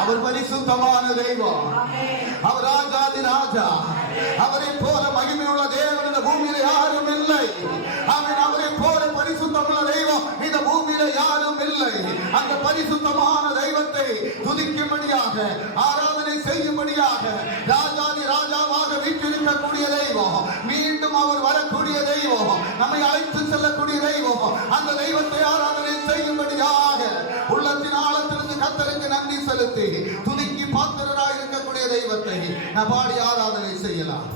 அவர் பரிசுத்தமான தெய்வம், அவர் ராஜாதி ராஜா. அவரை போல மகிமையுள்ள தேவன் இந்த பூமியில யாரும் இல்லை. அவரை போல பரிசுத்தமுள்ள தெய்வம் இந்த பூமியில யாரும் இல்லை. அந்த பரிசுத்தமான தெய்வத்தை துதிக்கும்படியாக, ஆராதனை செய்யும்படியாக, ராஜாதி ராஜாவாக வீற்றிருக்கக்கூடிய தெய்வம், மீண்டும் அவர் வரக்கூடிய தெய்வம், நம்மை அழைத்து செல்லக்கூடிய தெய்வம், அந்த தெய்வத்தை ஆராதனை செய்யும்படியாக உள்ளத்தின் ஆழத்திலிருந்து கர்த்தருக்கு நன்றி செலுத்தி துதிக்கு பாத்திரராய் இருக்கக்கூடிய தெய்வத்தை நான் பாடி ஆராதனை செய்யலாம்.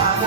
I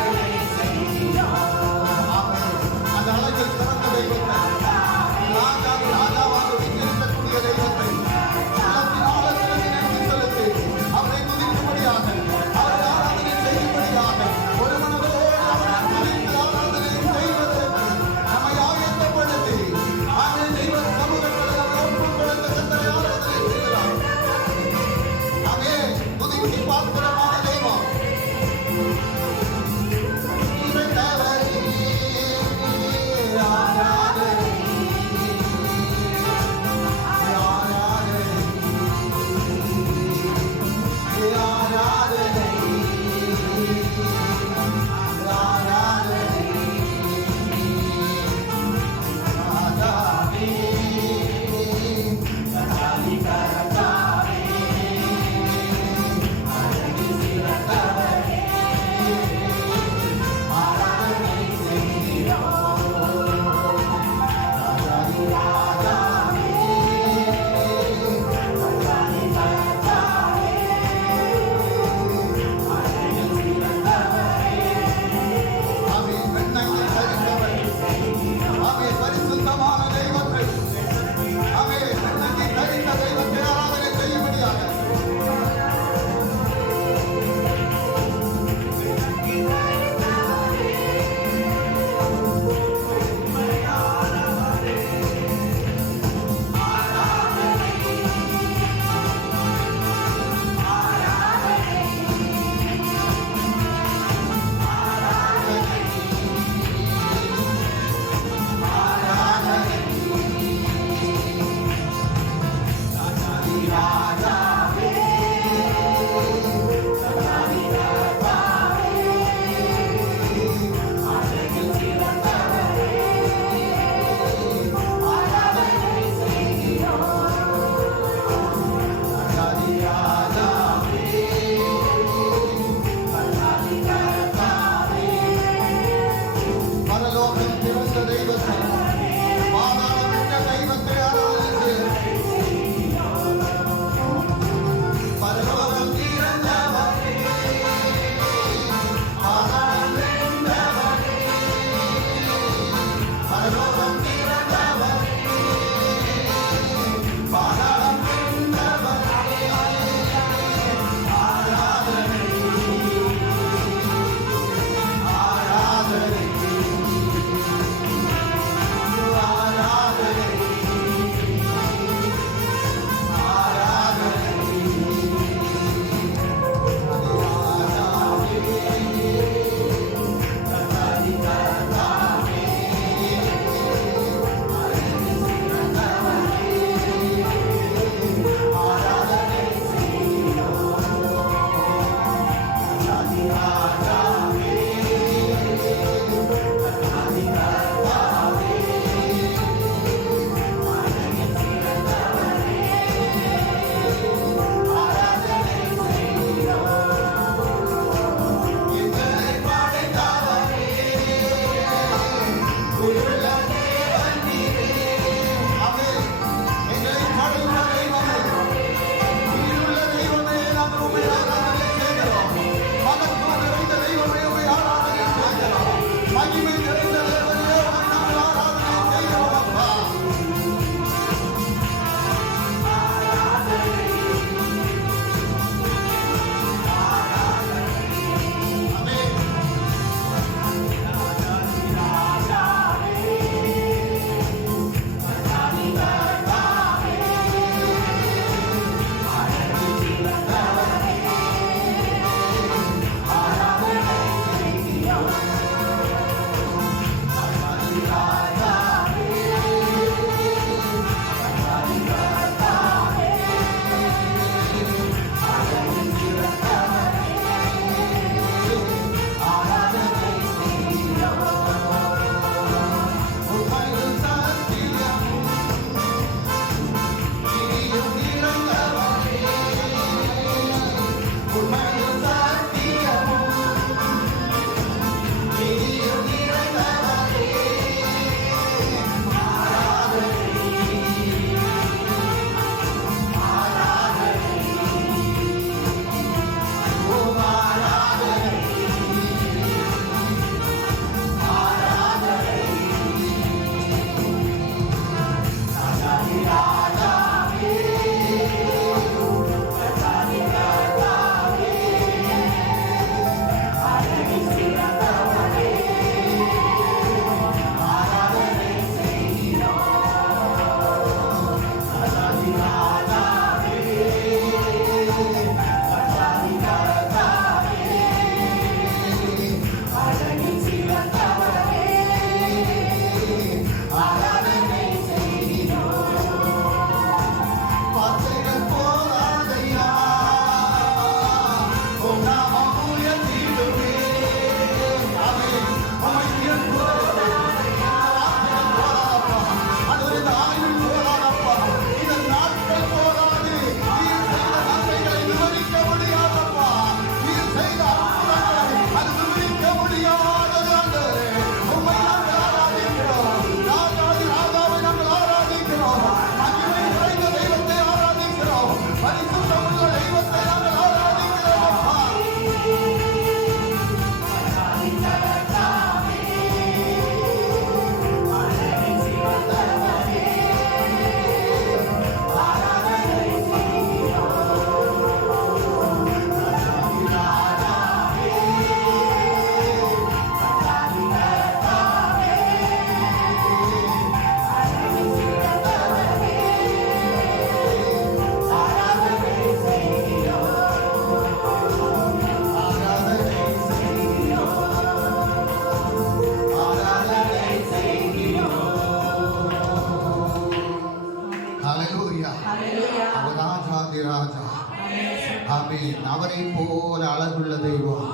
ஆமென். அவரை போல அழகுள்ள தெய்வம்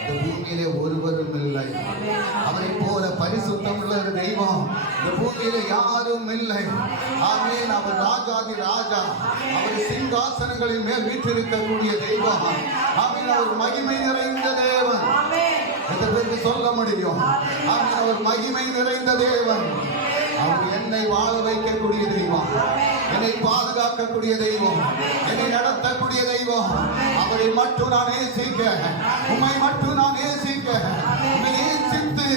இந்த பூமியிலே ஒருவரும் இல்லை. அவரை போல பரிசுத்தம் உள்ள ஒரு தெய்வம் இந்த பூமியிலே யாரும் இல்லை. ஆமென். அவர் ராஜாதி ராஜா. அவர் சிங்காசனங்களின் மேல் வீற்றிருக்கக்கூடிய தெய்வம். ஆமென். அவர் மகிமை நிறைந்த தேவன். எத்தனை பேருக்கு சொல்ல முடியும்? ஆமென். அவர் மகிமை நிறைந்த தேவன். அவர் என்னை வாழ வைக்கக்கூடிய தெய்வம், என்னை பாதுகாக்கக்கூடிய தெய்வம், என்னை நடத்தக்கூடிய தெய்வம். அவரை மட்டும் நான் நேசிக்க, உம்மை மட்டும் நான் நேசிக்க, உம்மை நேசித்து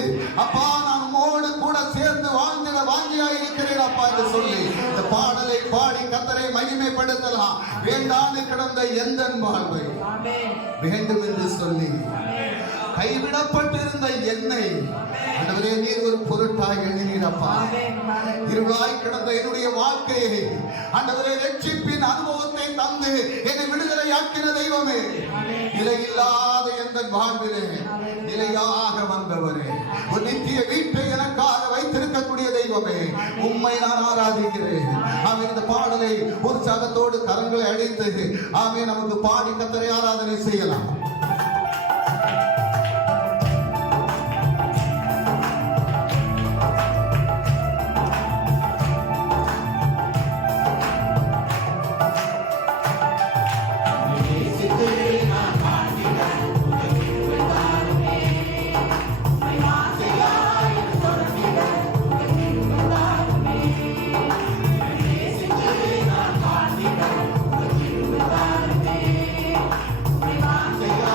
அப்பா நான் உம்மோடு கூட சேர்ந்து வாழ்ந்திட வாஞ்சியாய் இருக்கிறேன் அப்பா என்று சொல்லி இந்த பாடலை பாடி கர்த்தரை மகிமைப்படுத்தலாம். வேண்டான்னு கிடந்த எந்த வாழ்வை வேண்டும் என்று சொல்லி கைவிடப்பட்டிருந்த என்னை ஆண்டவரே நீர் ஒரு பொருட்டாய் எண்ணினீரப்பா. இருளாய் கிடந்த என்னுடைய வாழ்க்கையை ஆண்டவரே ரட்சிப்பின் அனுபவத்தை தந்து என்னை விடுதலையாக்கின தெய்வமே, நிலையில்லாத எந்த வாழ்விலே நிலையாக வந்தவரே, ஒரு நித்திய வீட்டை எனக்காக வைத்திருக்கக்கூடிய தெய்வமே, உம்மை நான் ஆராதிக்கிறேன். ஆமென். இந்த பாடலை உற்சாகத்தோடு கரங்களை அடித்து ஆமென் நமக்கு பாடி கர்த்தரை ஆராதனை செய்யலாம். Bye.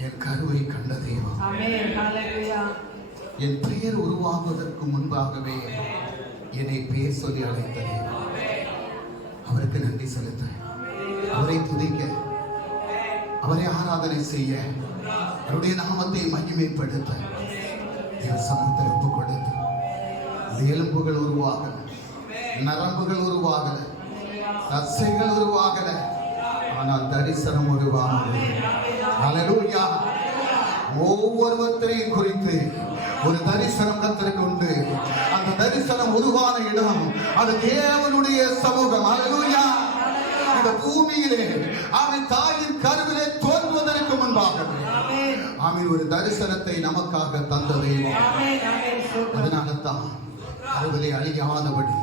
என் கருவை கண்ட தெய்வம். ஆமென். ஹalleluya. என் பெயர் உருவாகுவதற்கு முன்பாகவே என்னை பேர் சொல்லி அழைத்த தெய்வம். அவருக்கு நன்றி செலுத்த, அவரை துதிக்க, அவரை ஆராதனை செய்ய, அவருடைய நாமத்தை மகிமைப்படுத்த சமூகத்தை ஒப்பு கொடுத்து எலும்புகள் உருவாகல, நரம்புகள் உருவாகல, தசைகள் உருவாகல, ஆனால் தரிசனம் உருவாகல. ஹல்லேலூயா. ஒவ்வொருவரையும் குறித்து ஒரு தரிசனம் கர்த்தருக்கு உண்டு. அந்த தரிசனம் உருவான இடம் அது தேவனுடைய சமூகம். ஹல்லேலூயா. இந்த பூமியிலே அவன் தாயின் கருவிலே தோன்றுவதற்கு முன்பாக அவன் ஒரு தரிசனத்தை நமக்காக தந்த தெய்வம். அதனால்தான் கருவிலே அழியாதபடி,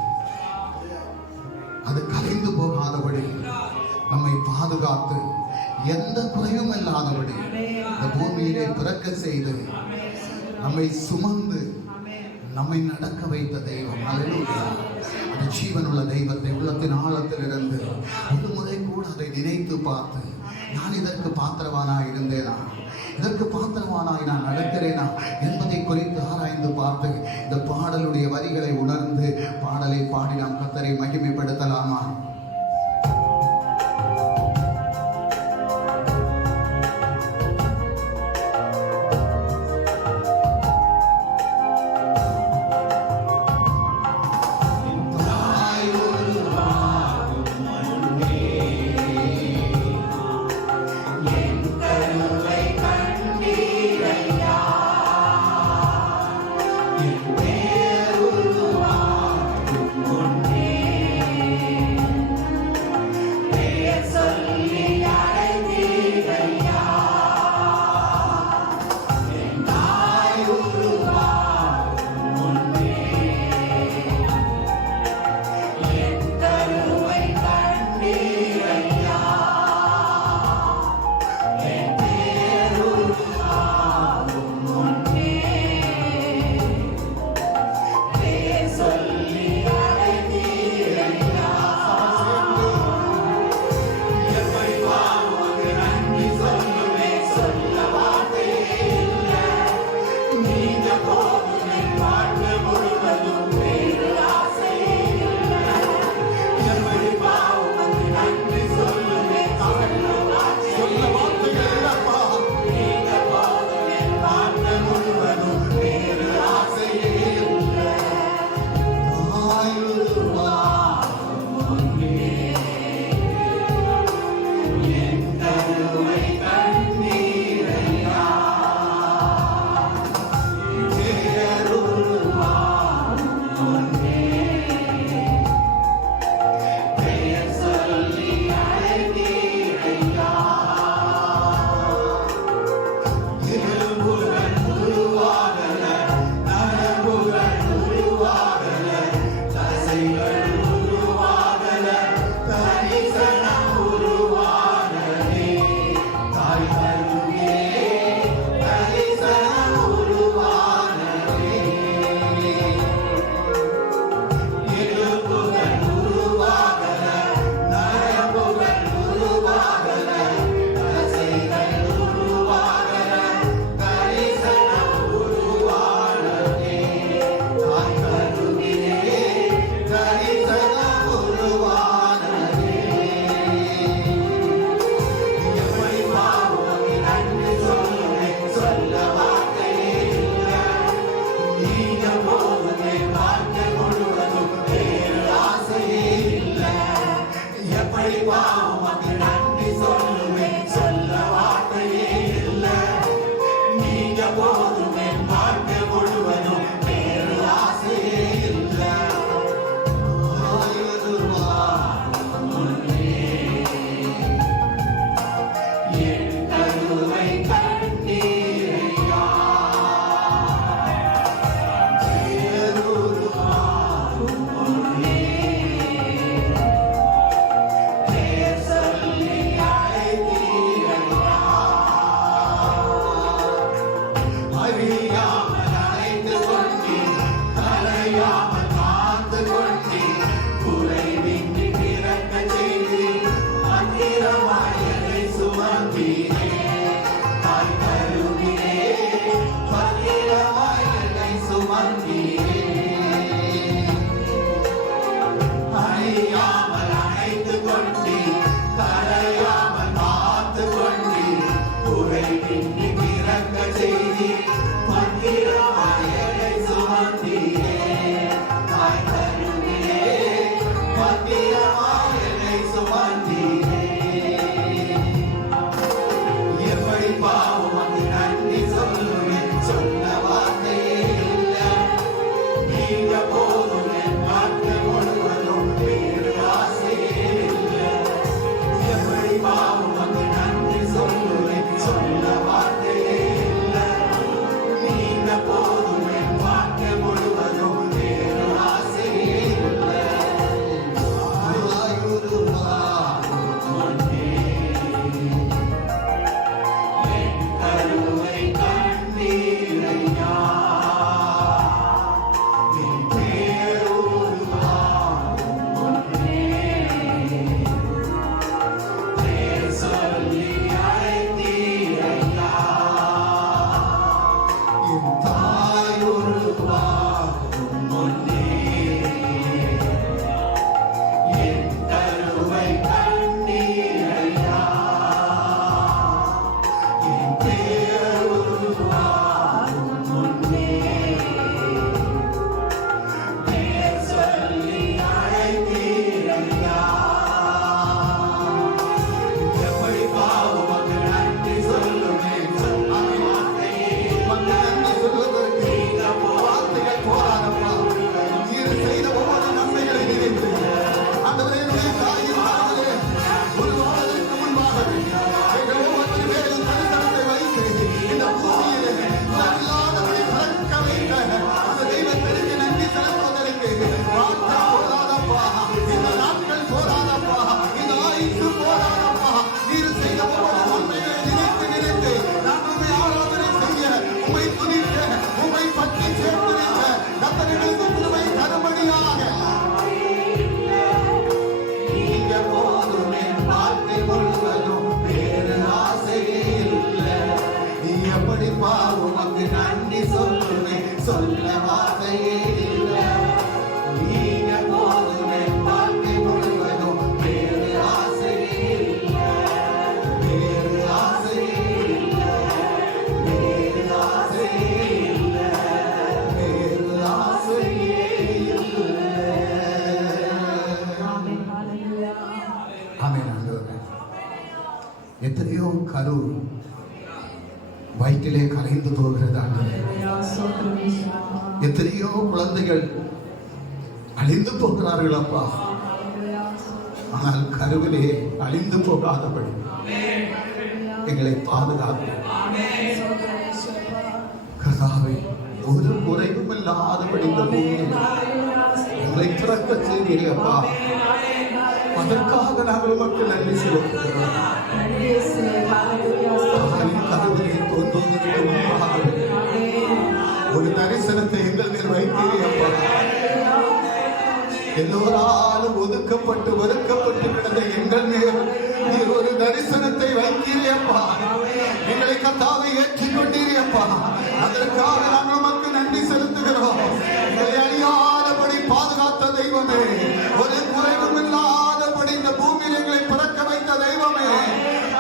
அது கலைந்து போகாதபடி, நம்மை பாதுகாத்து எந்த குறையும் இல்லாதபடி இந்த பூமியிலே பிறக்க செய்து நம்மை சுமந்து நம்மை நடக்க வைத்த தெய்வம். ஹல்லேலூயா. அந்த ஜீவனுள்ள தெய்வத்தை உள்ளத்தின் ஆழத்தில் இருந்து ஒரு முறை கூட அதை நினைத்து பார்த்து, நான் இதற்கு பாத்திரவானாய் இருந்தேனா, இதற்கு பாத்திரவானாய் நான் நடக்கிறேனா என்பதை குறித்து ஆராய்ந்து பார்த்து இந்த பாடலுடைய வரிகளை உணர்ந்து பாடலை பாடி நாம் கர்த்தரை மகிமைப்படுத்தலாமா? எத்தனையோ கரு வயிற்றிலே கரைந்து போகிறது. எத்தனையோ குழந்தைகள் அழிந்து போகிறார்கள் அப்பா. ஆனால் கருவிலே அழிந்து போகாதபடி எங்களை பாதுகாத்து கர்த்தாவே, ஒரு குறைவும் இல்லாதபடி இந்த பூமியில் எங்களை பிறக்க செய்தீரே அப்பா. அதற்காக நாங்கள் உமக்கு நன்றி செலுத்துகிறோம். ஒரு தரிசனத்தை எங்கள் மேல் வைத்தீரே அப்பா. எல்லோராலும் ஒதுக்கப்பட்டு வெறுக்கப்பட்டு கிடந்த எங்கள் மேல் நீர் ஒரு தரிசனத்தை வைத்தீரே அப்பா. எங்களை கர்த்தாவை ஏற்றுக்கொண்டீரே அப்பா. அதற்காக நாங்கள் உமக்கு நன்றி செலுத்துகிறோம். எங்களை அழியாதபடி பாதுகாத்த தெய்வமே, ஒரு குறைவும் இல்லாதபடி இந்த பூமியில் எங்களை பிறக்க வைத்த தெய்வமே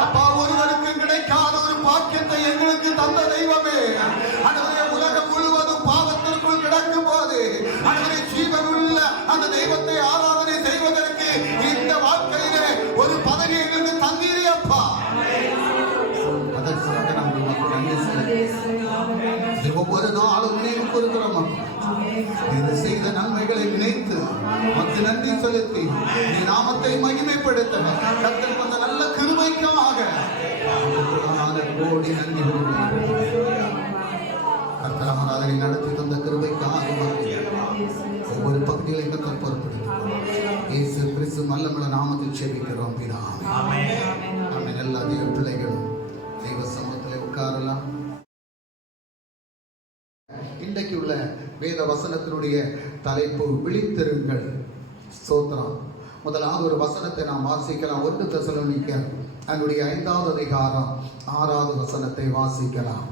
அப்பா. ஒருவருக்கு கிடைக்காத ஒரு பாக்கியத்தை எங்களுக்கு தந்த தெய்வமே. ஆண்டவரே, உலகம் முழுவதும் பாவத்திற்குள் கிடக்கும் போது ஆண்டவரே, ஜீவனுள்ள அந்த தெய்வத்தை ஆராதனை செய்வதற்கு இந்த வாழ்க்கையிலே ஒரு பதவி எங்களுக்கு தந்தீரே அப்பா. அதற்காக நாங்கள் உமக்கு நன்றி செலுத்துகிறோம். ஒவ்வொரு நாளும் நினைவு கூறுகிறோம். இது செய்த நன்மைகளை நினைத்து உமக்கு நன்றி செலுத்தி நீ நாமத்தை மகிமைப்படுத்த கர்த்தர் வந்த நல்ல கிருபைக்காக கோடி நன்றி. கர்த்தர் ஆராதனை நடத்தி தந்த கிருபைக்காக ஒவ்வொரு பகுதிகளையும் கர்த்தர் பொறுப்படுத்தும். இயேசு கிறிஸ்து நல்ல நாமத்தில் ஜெபிக்கிறோம் பிதாவே. ஆமென். எல்லா தேவ பிள்ளைகளும் தெய்வ சமூகத்தில் உட்காரலாம். இன்றைக்கு உள்ள வேத வசனத்தினுடைய தலைப்பு விழித்திருங்கள். ஸ்தோத்திரம். முதலாவது ஒரு வசனத்தை நாம் வாசிக்கலாம். 1 தெசலோனிக்கர் அதனுடைய 5வது அதிகாரம் 6வது வசனத்தை வாசிக்கலாம்.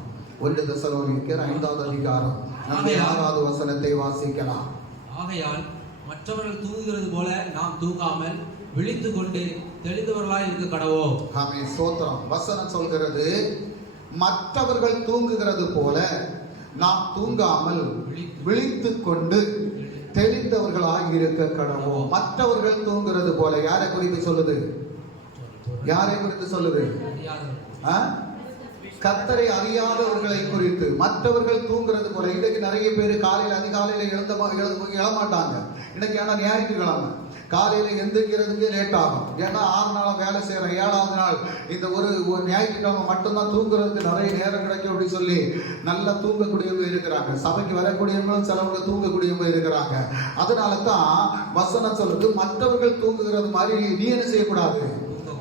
1 தெசலோனிக்கர் 5வது அதிகாரம் 6வது வசனத்தை வாசிக்கலாம். ஆகையால் மற்றவர்கள் தூங்குகிறது போல நாம் தூங்காமல் விழித்துக் கொண்டு தெளிந்தவர்களாய் இருக்க கடவோம். ஆமென். ஸ்தோத்திரம். வசனம் சொல்கிறது, மற்றவர்கள் தூங்குகிறது போல நாம் தூங்காமல் விழித்துக் கொண்டு தெளிந்தவர்களாக இருக்க கடவோம். மற்றவர்கள் தூங்குறது போல யாரை குறித்து சொல்லுது? யாரை குறித்து சொல்லுது? கர்த்தரை அறியாதவர்களை குறித்து. மற்றவர்கள் தூங்குறது போல. இன்னைக்கு நிறைய பேர் காலையில் அதிகாலையில எழமாட்டாங்க. இன்னைக்கு ஆனா ஞாயிற்றுக்கிழமை காலையில எந்திரிக்கிறதுக்கு லேட் ஆகும். ஏன்னா 6 நாள் வேலை செய்யறேன், 7வது நாள் இந்த ஒரு ஞாயிற்றுக்கிழமை மட்டும்தான் தூங்குறதுக்கு நிறைய நேரம் கிடைக்கும் அப்படின்னு சொல்லி நல்லா தூங்கக்கூடியவங்க இருக்கிறாங்க. சபைக்கு வரக்கூடியவங்களும் சிலவங்க தூங்கக்கூடியவங்க இருக்கிறாங்க. அதனால தான் வசனம் சொல்லுது, மற்றவர்கள் தூங்குகிறது மாதிரி நீ என்ன செய்யக்கூடாது?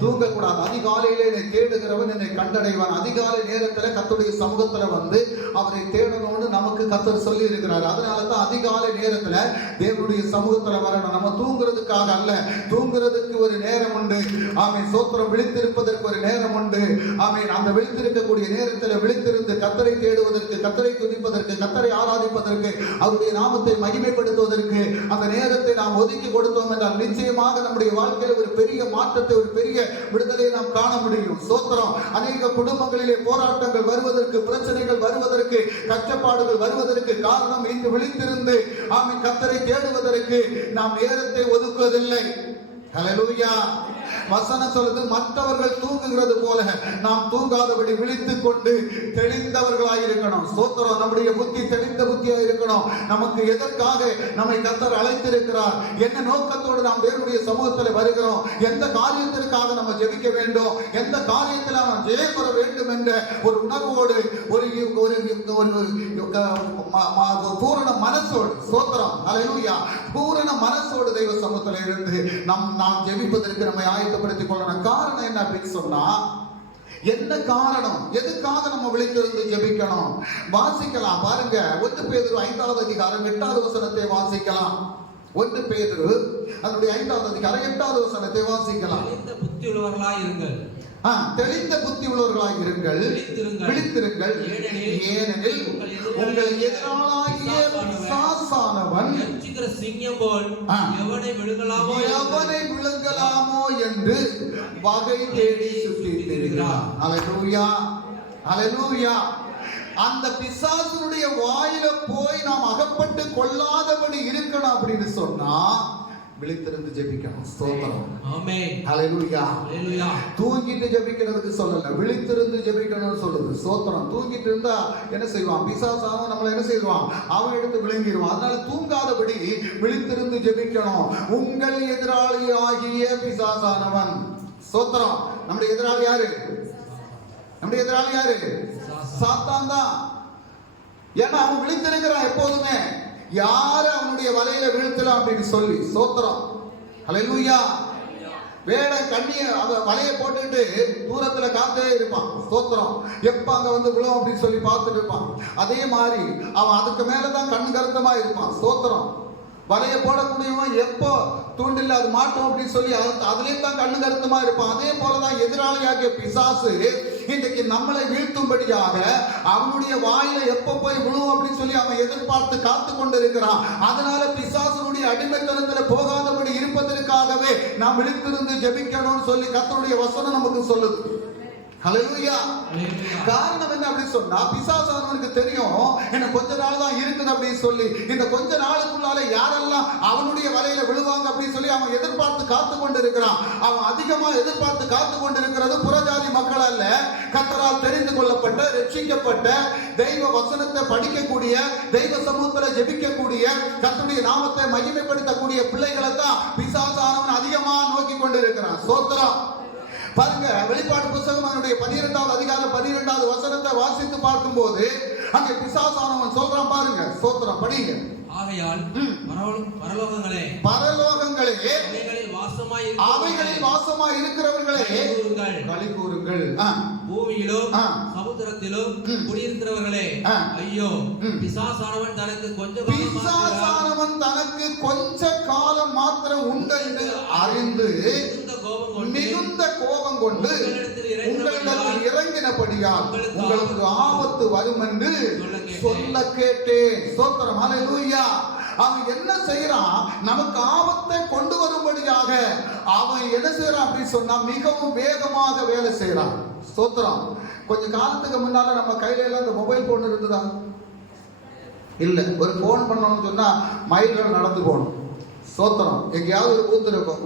தூங்கக்கூடாது. அதிகாலையில என்னை தேடுகிறவன் என்னை கண்டடைவான். அதிகாலை நேரத்துல கர்த்தருடைய சமூகத்துல வந்து அவரை தேடணும்னு நமக்கு கர்த்தர் சொல்லி இருக்கிறார். அதனால தான் அதிகாலை நேரத்துல தேவனுடைய சமூகத்துல வரணும். நம்ம தூங்குறதுக்காக அல்ல, தூங்குறதுக்கு ஒரு நேரம் உண்டு. ஆமென். சோத்திரம். விழித்திருப்பதற்கு ஒரு நேரம் உண்டு. ஆமென். அந்த விழித்திருக்கக்கூடிய நேரத்துல விழித்திருந்து கர்த்தரை தேடுவதற்கு, கர்த்தரை துதிப்பதற்கு, கர்த்தரை ஆராதிப்பதற்கு, அவருடைய நாமத்தை மகிமைப்படுத்துவதற்கு அந்த நேரத்தை நாம் ஒதுக்கி கொடுத்தோம் என்றால் நிச்சயமாக நம்முடைய வாழ்க்கையில் ஒரு பெரிய மாற்றத்தை, ஒரு பெரிய விடுதலையை நாம் காண முடியும். சோத்திரம். அநேக குடும்பங்களிலே போராட்டங்கள் வருவதற்கு, பிரச்சனைகள் வருவதற்கு, கஷ்டப்பாடுகள் வருவதற்கு காரணம் இன்று விழித்திருந்து ஆமென் கர்த்தரை தேடுவதற்கு நாம் நேரத்தை ஒதுக்குவதில்லை. ஹல்லேலூயா. வசனம் சொல்லுது, மற்றவர்கள் தூங்குகிறது போல நாம் தூங்காதபடி விழித்துக் கொண்டு தெளிந்தவர்களாய் இருக்கணும். ஸ்தோத்திரம். நம்முடைய புத்தி தெளிந்த புத்தியா இருக்கணும். நமக்கு எதற்காக நம்மை கர்த்தர் அழைத்திருக்கிறார், என்ன நோக்கத்தோடு நாம் தேவனுடைய சமூகத்தில் வருகிறோம், எந்த காரியத்திற்காக நம்ம ஜெபிக்க வேண்டும், எந்த காரியத்தில் நாம் ஜெயம் பெற வேண்டும் என்ற ஒரு உணர்வோடு, ஒரு பூரண மனசோடு, ஸ்தோத்திரம், ஹல்லேலூயா, பூரண மனசோடு தெய்வ சமூகத்தில் இருந்து நாம் ஜெபிப்பதற்கு நம்மை ஆயத்தப்படுத்திக் கொள்ளணும். காரணம் என்ன அப்படின்னு சொன்னா, என்ன காரணம், எதுக்காக நம்ம விழித்திருந்து ஜெபிக்கணும்? வாசிக்கலாம் பாருங்க. 1 பேதுரு 5வது அதிகாரம் 8வது வசனத்தை வாசிக்கலாம். 1 பேதுரு அதனுடைய 5வது அதிகாரம் 8வது வசனத்தை வாசிக்கலாம். தெளிந்த புத்தி உள்ளவர்களாய் இருங்கள். தெளிந்த புத்தி உள்ளவர்களாய் இருங்கள், விழித்திருங்கள், ஏனெனில் உங்கள் எதிராளாகிய பிசாசானவன் சிங்கம் போல் எவனை விழுங்கலாமோ என்று வகை தேடி சுற்றித் திரிகிறான். அல்லேலூயா, அல்லேலூயா. அந்த பிசாசுடைய வாயில போய் நாம் அகப்பட்டு கொள்ளாதபடி இருக்கணும் அப்படின்னு சொன்னா விழித்திருந்து ஜெபிக்கணும். ஸ்தோத்திரம். ஆமென். ஹல்லேலூயா. ஹல்லேலூயா. தூங்கிட்டு ஜெபிக்கிறதுக்கு சொல்லல, விழித்திருந்து ஜெபிக்கணும்னு சொல்லுது. ஸ்தோத்திரம். தூங்கிட்டு இருந்தா என்ன செய்வான்? பிசாசானவன் நம்மள என்ன செய்வான்? அவன் எடுத்து விழுங்கிடுவான். அதனால தூங்காதபடி விழித்திருந்து ஜெபிக்கணும். உங்கள் எதிராளி ஆகிய பிசாசானவன். ஸ்தோத்திரம். நம்முடைய எதிராளி யாரு? நம்முடைய எதிராளி யாரு? சாத்தான் தான். ஏன்னா அவன் விழித்திருக்கிறான் எப்போதுமே. யாரு அவனுடைய வலையில வீழ்த்தலாம் அப்படின்னு சொல்லி. ஸ்தோத்திரம். ஹல்லேலூயா. வேலை கண்ணிய வலையை போட்டுட்டு தூரத்துல காத்தே இருப்பான். ஸ்தோத்திரம். எப்ப அங்க வந்து விழும் அப்படின்னு சொல்லி பார்த்துட்டு இருப்பான். அதே மாதிரி அவன் அதுக்கு மேலதான் கண் கருத்தமா இருப்பான். ஸ்தோத்திரம். வலையை போடக்கூடியவன் எப்போ தூண்டில் அது மாட்டோம் அப்படின்னு சொல்லி அதுலேயே தான் கண்ணு கருத்துமா இருப்பான். அதே போலதான் எதிராளியாகிய பிசாசு இன்றைக்கு நம்மளை வீழ்த்தும்படியாக அவனுடைய வாயில எப்ப போய் விழுவும் அப்படின்னு சொல்லி அவன் எதிர்பார்த்து காத்து கொண்டு இருக்கிறான். அதனால பிசாசுடைய அடிமைத்தனத்துல போகாதபடி இருப்பதற்காகவே நாம் விழித்திருந்து ஜெபிக்கணும்னு சொல்லி கர்த்தருடைய வசனம் நமக்கு சொல்லுது. ஹல்லேலூயா. காரணம் என்ன அப்படின்னு சொன்னா, பிசாசானவனுக்கு தெரியும் என்ன கொஞ்ச நாள் தான் இருக்குது அப்படின்னு சொல்லி. இந்த கொஞ்ச நாளுக்குள்ளால யாரெல்லாம் அவனுடைய வலையில விழுவாங்க அப்படின்னு சொல்லி அவன் எதிர்பார்த்து காத்து கொண்டு இருக்கிறான். அவன் அதிகமா எதிர்பார்த்து காத்து கொண்டு இருக்கிறது புறஜாதி மக்கள் அல்ல, கர்த்தரால் தெரிந்து கொள்ளப்பட்ட, ரட்சிக்கப்பட்ட, தெய்வ வசனத்தை படிக்கக்கூடிய, தெய்வ சமூகத்துல ஜெபிக்கக்கூடிய, கர்த்தருடைய நாமத்தை மகிமைப்படுத்தக்கூடிய பிள்ளைகளை தான் பிசாசானவன் அதிகமா நோக்கி கொண்டு இருக்கிறான். ஸ்தோத்திரம். பாருங்க, வெளிப்பாடு புத்தகம் அதனுடைய 12வது அதிகாரம் 12வது வசனத்தை வாசித்து பார்க்கும்போது அங்கே பிசாசானவன் சொல்றான் பாருங்க. ஸ்தோத்திரம். படிங்க. ஆகையால் பரலோகங்களே அவைகளில் வாசமாய் இருக்கிறவர்களே களி கூறுங்கள். பூமியிலும் சமுத்திரத்திலும் குடியிருக்கிறவர்களே ஐயோ, பிசாசானவன் தனக்கு கொஞ்ச காலம் மாத்திரம் உண்டு என்று அறிந்து மிகுந்த கோபம் கொண்டு உங்களிடத்தில் இறங்கினபடியால் உங்களுக்கு ஆபத்து வரும் என்று சொல்ல கேட்டேன். ஸ்தோத்திரம். ஹல்லேலூயா. அவன் என்ன செய்யறான்? நமக்கு ஆபத்தை கொண்டு வரும்படியாக அவன் என்ன செய்யறான் அப்படின்னு சொன்னா மிகவும் வேகமாக வேலை செய்யறான். ஸ்தோத்திரம். கொஞ்ச காலத்துக்கு முன்னால நம்ம கையில எல்லாம் இந்த மொபைல் போன் இருந்ததா? இல்ல. ஒரு போன் பண்ணணும்னு சொன்னா மைல்கள் நடந்து போகணும். ஸ்தோத்திரம். எங்கேயாவது ஒரு பூத்து இருக்கும்,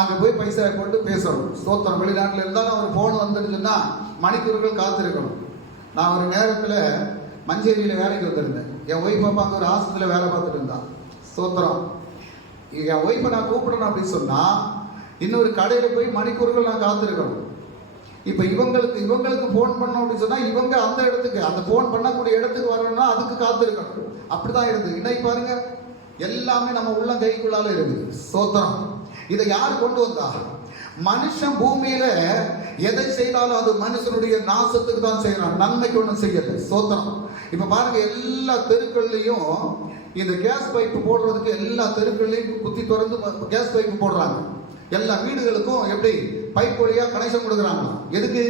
அங்க போய் பைசா போட்டு பேசணும். ஸ்தோத்திரம். வெளிநாட்டுல இருந்தாலும் ஒரு போன் வந்துருச்சுன்னா மணிக்கூறுகள் காத்திருக்கணும். நான் ஒரு நேரத்துல மஞ்சேரியில வேலைக்கு வந்திருந்தேன். என் ஒய்ஃப் அப்பா அங்க ஒரு ஆஸ்பத்திரியில வேலை பார்த்துட்டு இருந்தான். ஸ்தோத்திரம். என் ஒய்ஃபை நான் கூப்பிடணும் அப்படின்னு சொன்னா இன்னொரு கடையில போய் மணிக்கூறுகள் நான் காத்திருக்கணும். இப்ப இவங்களுக்கு போன் பண்ணோம் அப்படின்னு சொன்னா இவங்க அந்த இடத்துக்கு, அந்த போன் பண்ணக்கூடிய இடத்துக்கு வரணும்னா அதுக்கு காத்திருக்கணும். அப்படிதான் இருந்தது. இன்னைக்கு பாருங்க, எல்லாமே நம்ம உள்ள கைக்குள்ளால இருக்குது. ஸ்தோத்திரம். இதை யார் கொண்டு வந்தா? மனுஷன் பூமியில எதை செய்தாலும் அது மனுஷனுடைய நாசத்துக்கு தான் செய்யறான், நன்மைக்கு ஒன்றும் செய்யல. ஸ்தோத்திரம். இப்ப பாருங்க, எல்லா தெருக்கள்லையும் இந்த கேஸ் பைப்பு போடுறதுக்கு எல்லா தெருக்கள்லையும் குத்தி திறந்து கேஸ் பைப்பு போடுறாங்க. எல்லா வீடுகளுக்கும் எப்படி பைப் வழியா கனெக்ஷன் கொடுக்குறாங்க. எதுக்கு?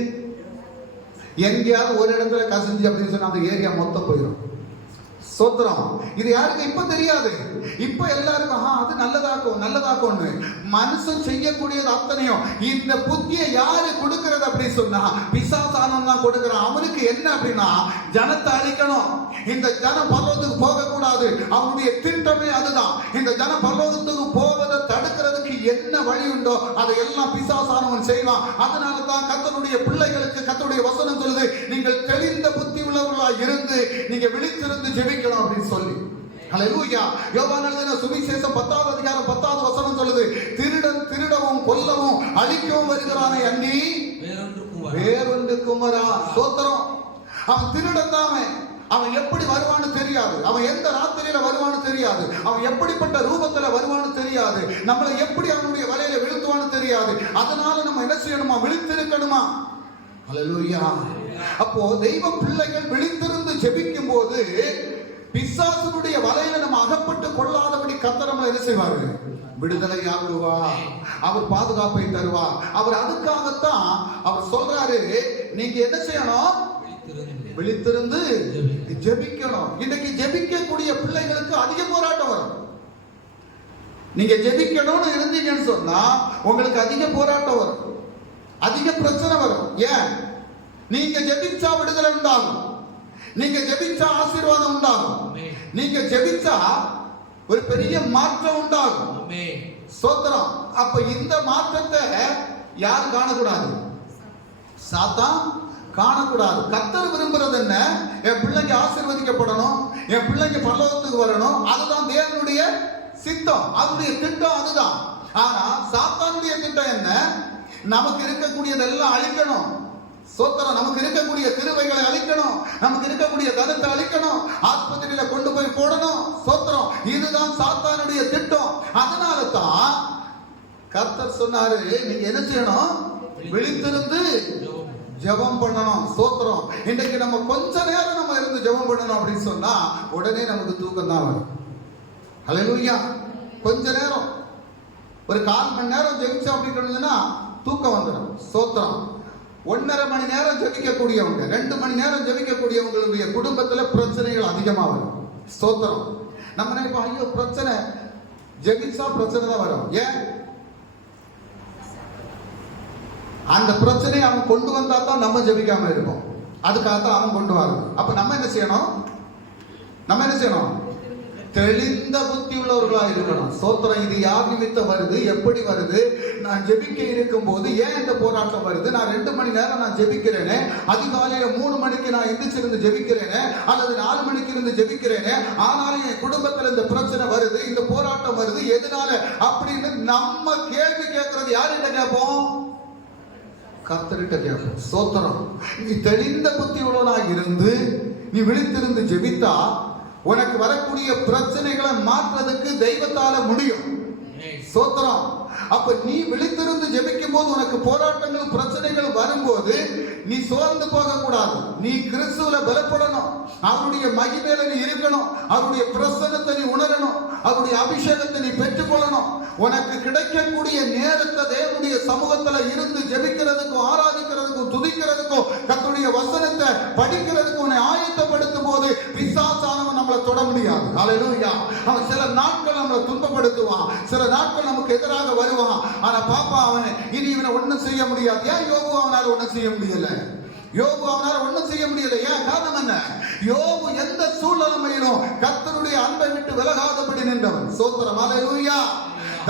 எங்கேயாவது ஒரு இடத்துல கசிஞ்சு அப்படின்னு சொன்னா அந்த ஏரியா மொத்தம் போயிடும். ஸ்தோத்திரம். இது யாருக்கு இப்ப தெரியாது. இப்ப எல்லாருக்கும் அது நல்லதாக்கும்னு மனுஷன் செய்யக்கூடியது அத்தனையும் இந்த புத்தியை யாரு கொடுக்கிறது அப்படின்னு சொன்னா பிசாசானவன் தான் கொடுக்கிறான். அவனுக்கு என்ன அப்படின்னா ஜனத்தை அழிக்கணும், இந்த ஜனம் பரலோகத்துக்கு போக கூடாது. அவனுடைய திட்டமே அதுதான். இந்த ஜனம் பரலோகத்துக்கு போவதை தடுக்கிறதுக்கு என்ன வழி உண்டோ அதை எல்லாம் பிசாசானவன் செய்வான். அதனால தான் கர்த்தருடைய பிள்ளைகளுக்கு கர்த்தருடைய வசனம் சொல்லுது, நீங்கள் தெளிந்த புத்தி உள்ளவர்களா இருந்து நீங்க விழித்திருந்து ஜெபிக்கணும் அப்படின்னு சொல்லி. ஹல்லேலூயா. யோவான் எழுதின சுவிசேஷம் 10வது அதிகாரம் 10வது வசனம் சொல்லுது, திருடன் திருடவும் கொல்லவும் அழிக்கவும் வருகிறானே அன்றி வேறொன்றுக்கும் வரா. ஸ்தோத்திரம். அவன் திருடன் தான். அவன் எப்படி வருவான்னு தெரியாது, அவன் எந்த ராத்திரியில வருவான்னு தெரியாது, அவன் எப்படிப்பட்ட ரூபத்துல வருவான்னு தெரியாது, நம்மளை எப்படி அவனுடைய வலையில விழுத்துவான்னு தெரியாது. அதனால நம்ம என்ன செய்யணுமா? விழித்திருக்கணுமா? ஹல்லேலூயா. அப்போ தெய்வ பிள்ளைகள் விழித்திருந்து ஜெபிக்கும் போது பிசாசுடைய வலையில நம்ம அகப்பட்டு கொள்ளாதபடி கர்த்தர் நம்மளை என்ன செய்வாரு? விடுதலை ஆக்குவார். அவர் பாதுகாப்பை தருவார். அவர் அதுக்காகத்தான் அவர் சொல்றாரு, நீங்க என்ன செய்யணும்? விழித்திருந்து ஜெபிக்கணும். இன்னைக்கு ஜெபிக்கக்கூடிய பிள்ளைகளுக்கு அதிக போராட்டம் வரும். நீங்க ஜெபிக்கணும்னு இருந்தீங்கன்னு சொன்னா உங்களுக்கு அதிக போராட்டம் வரும், அதிக பிரச்சனை வரும். ஏன்? நீங்க ஜெபிச்சா விடுதலை உண்டாகும், நீங்க ஜெபிச்சா ஆசீர்வாதம் உண்டாகும், நீங்க ஜெபிச்சா ஒரு பெரிய மாற்றம் உண்டாகும். ஸ்தோத்திரம். அப்ப இந்த மாற்றத்தை யார் காணக்கூடாது? சாத்தான் காணக்கூடாது. கர்த்தர் விரும்புறது என்ன? என் பிள்ளைங்க ஆசீர்வதிக்கப்படணும், என் பிள்ளைங்க பரலோகத்துக்கு வரணும். அதுதான் தேவனுடைய சித்தம், அவருடைய திட்டம் அதுதான். ஆனா சாத்தானுடைய திட்டம் என்ன? நமக்கு இருக்கக்கூடியதெல்லாம் அழிக்கணும். ஸ்தோத்திரம். நமக்கு இருக்கக்கூடிய கிருபைகளை அழிக்கணும், நமக்கு இருக்கக்கூடிய தனத்தை அழிக்கணும், ஆஸ்பத்திரியில கொண்டு போய் போடணும். ஸ்தோத்திரம். இதுதான் சாத்தானுடைய திட்டம். அதனால தான் கர்த்தர் சொன்னாரு, நீங்க என்ன செய்யணும்? விழித்திருந்து ஜெபம் பண்ணணும். ஸ்தோத்திரம். இன்னைக்கு நம்ம கொஞ்ச நேரம் நம்ம இருந்து ஜெபம் பண்ணணும் அப்படின்னு சொன்னா உடனே நமக்கு தூக்கம் தான் வரும். ஹல்லேலூயா. கொஞ்ச நேரம், ஒரு 1/4 மணி நேரம் ஜெபிச்சோம் அப்படின்னு தூக்கம் வந்துடும். ஸ்தோத்திரம். 1.5 மணி நேரம் ஜெபிக்கக்கூடியவங்க, 2 மணி நேரம் ஜெபிக்கக்கூடியவங்களுடைய குடும்பத்துல பிரச்சனைகள் அதிகமா வரும். ஸ்தோத்திரம். நம்ம நினைப்போம், ஐயோ பிரச்சனை, ஜெபிச்சா பிரச்சனை தான் வரும். ஏன்? அந்த பிரச்சனையை அவன் கொண்டு வந்தா தான் நம்ம ஜெபிக்காம இருப்போம். அதுக்காகத்தான் அவன் கொண்டு வரும். அப்ப நம்ம என்ன செய்யணும்? தெளிந்த புத்தி உள்ளவர்களா இருக்கணும். ஸ்தோத்திரம். இது யார் நிமித்தம் வருது? எப்படி வருது? நான் ஜெபிக்க இருக்கும் போது ஏன் இந்த போராட்டம் வருது? நான் 2 மணி நேரம் நான் ஜெபிக்கிறேனே, அதிகாலையில 3 மணிக்கு நான் எந்திரிச்சிருந்து ஜெபிக்கிறேனே, அல்லது 4 மணிக்கு இருந்து ஜெபிக்கிறேனே, ஆனாலும் என் குடும்பத்துல இந்த பிரச்சனை வருது, இந்த போராட்டம் வருது, எதனால அப்படின்னு நம்ம கேள்வி கேட்கறது யார்கிட்ட கேட்போம்? கர்த்தர்கிட்ட கேட்போம். ஸ்தோத்திரம். நீ தெளிந்த புத்தி உள்ளவனாக இருந்து நீ விழித்திருந்து ஜெபித்தா உனக்கு வரக்கூடிய பிரச்சனைகளை மாற்றுறதுக்கு தெய்வத்தால முடியும். ஸ்தோத்திரம். அப்ப நீ விழித்திருந்து ஜெபிக்கும் போது உனக்கு போராட்டங்கள் பிரச்சனைகள் வரும்போது நீ சோர்ந்து போக கூடாது. நீ கிறிஸ்துவுல பலப்படணும், அவருடைய மகிமையில நீ இருக்கணும், அவருடைய பிரசன்னத்தை நீ உணரணும், அவருடைய அபிஷேகத்தை நீ பெற்றுக்கொள்ளணும். உனக்கு கிடைக்கக்கூடிய நேரத்தை தேவனுடைய சமூகத்துல இருந்து ஜெபிக்கிறதுக்கும் ஆராதிக்கிறதுக்கும் துதிக்கிறதுக்கும் கர்த்தருடைய வசனத்தை படிக்கிறதுக்கும் உன்னை ஆயத்தப்படுத்தும் போது பிசாசானவன் நம்மளை தொட முடியாது. ஹல்லேலூயா. அவன் சில நாட்கள் நம்மளை துன்பப்படுத்துவான், சில நாட்கள் நமக்கு எதிராக வருவான். ஆனா பாப்பா அவன் இனி இவனை ஒண்ணும் செய்ய முடியாது. ஏன் யோபு அவனால ஒண்ணும் செய்ய முடியல? யோபு அவனால ஒண்ணும் செய்ய முடியல. ஏன்? காரணம் என்ன? யோபு எந்த சூழ்நிலையிலும் கர்த்தருடைய அன்பை விட்டு விலகாதபடி நின்றவன். ஸ்தோத்திரம். ஹல்லேலூயா.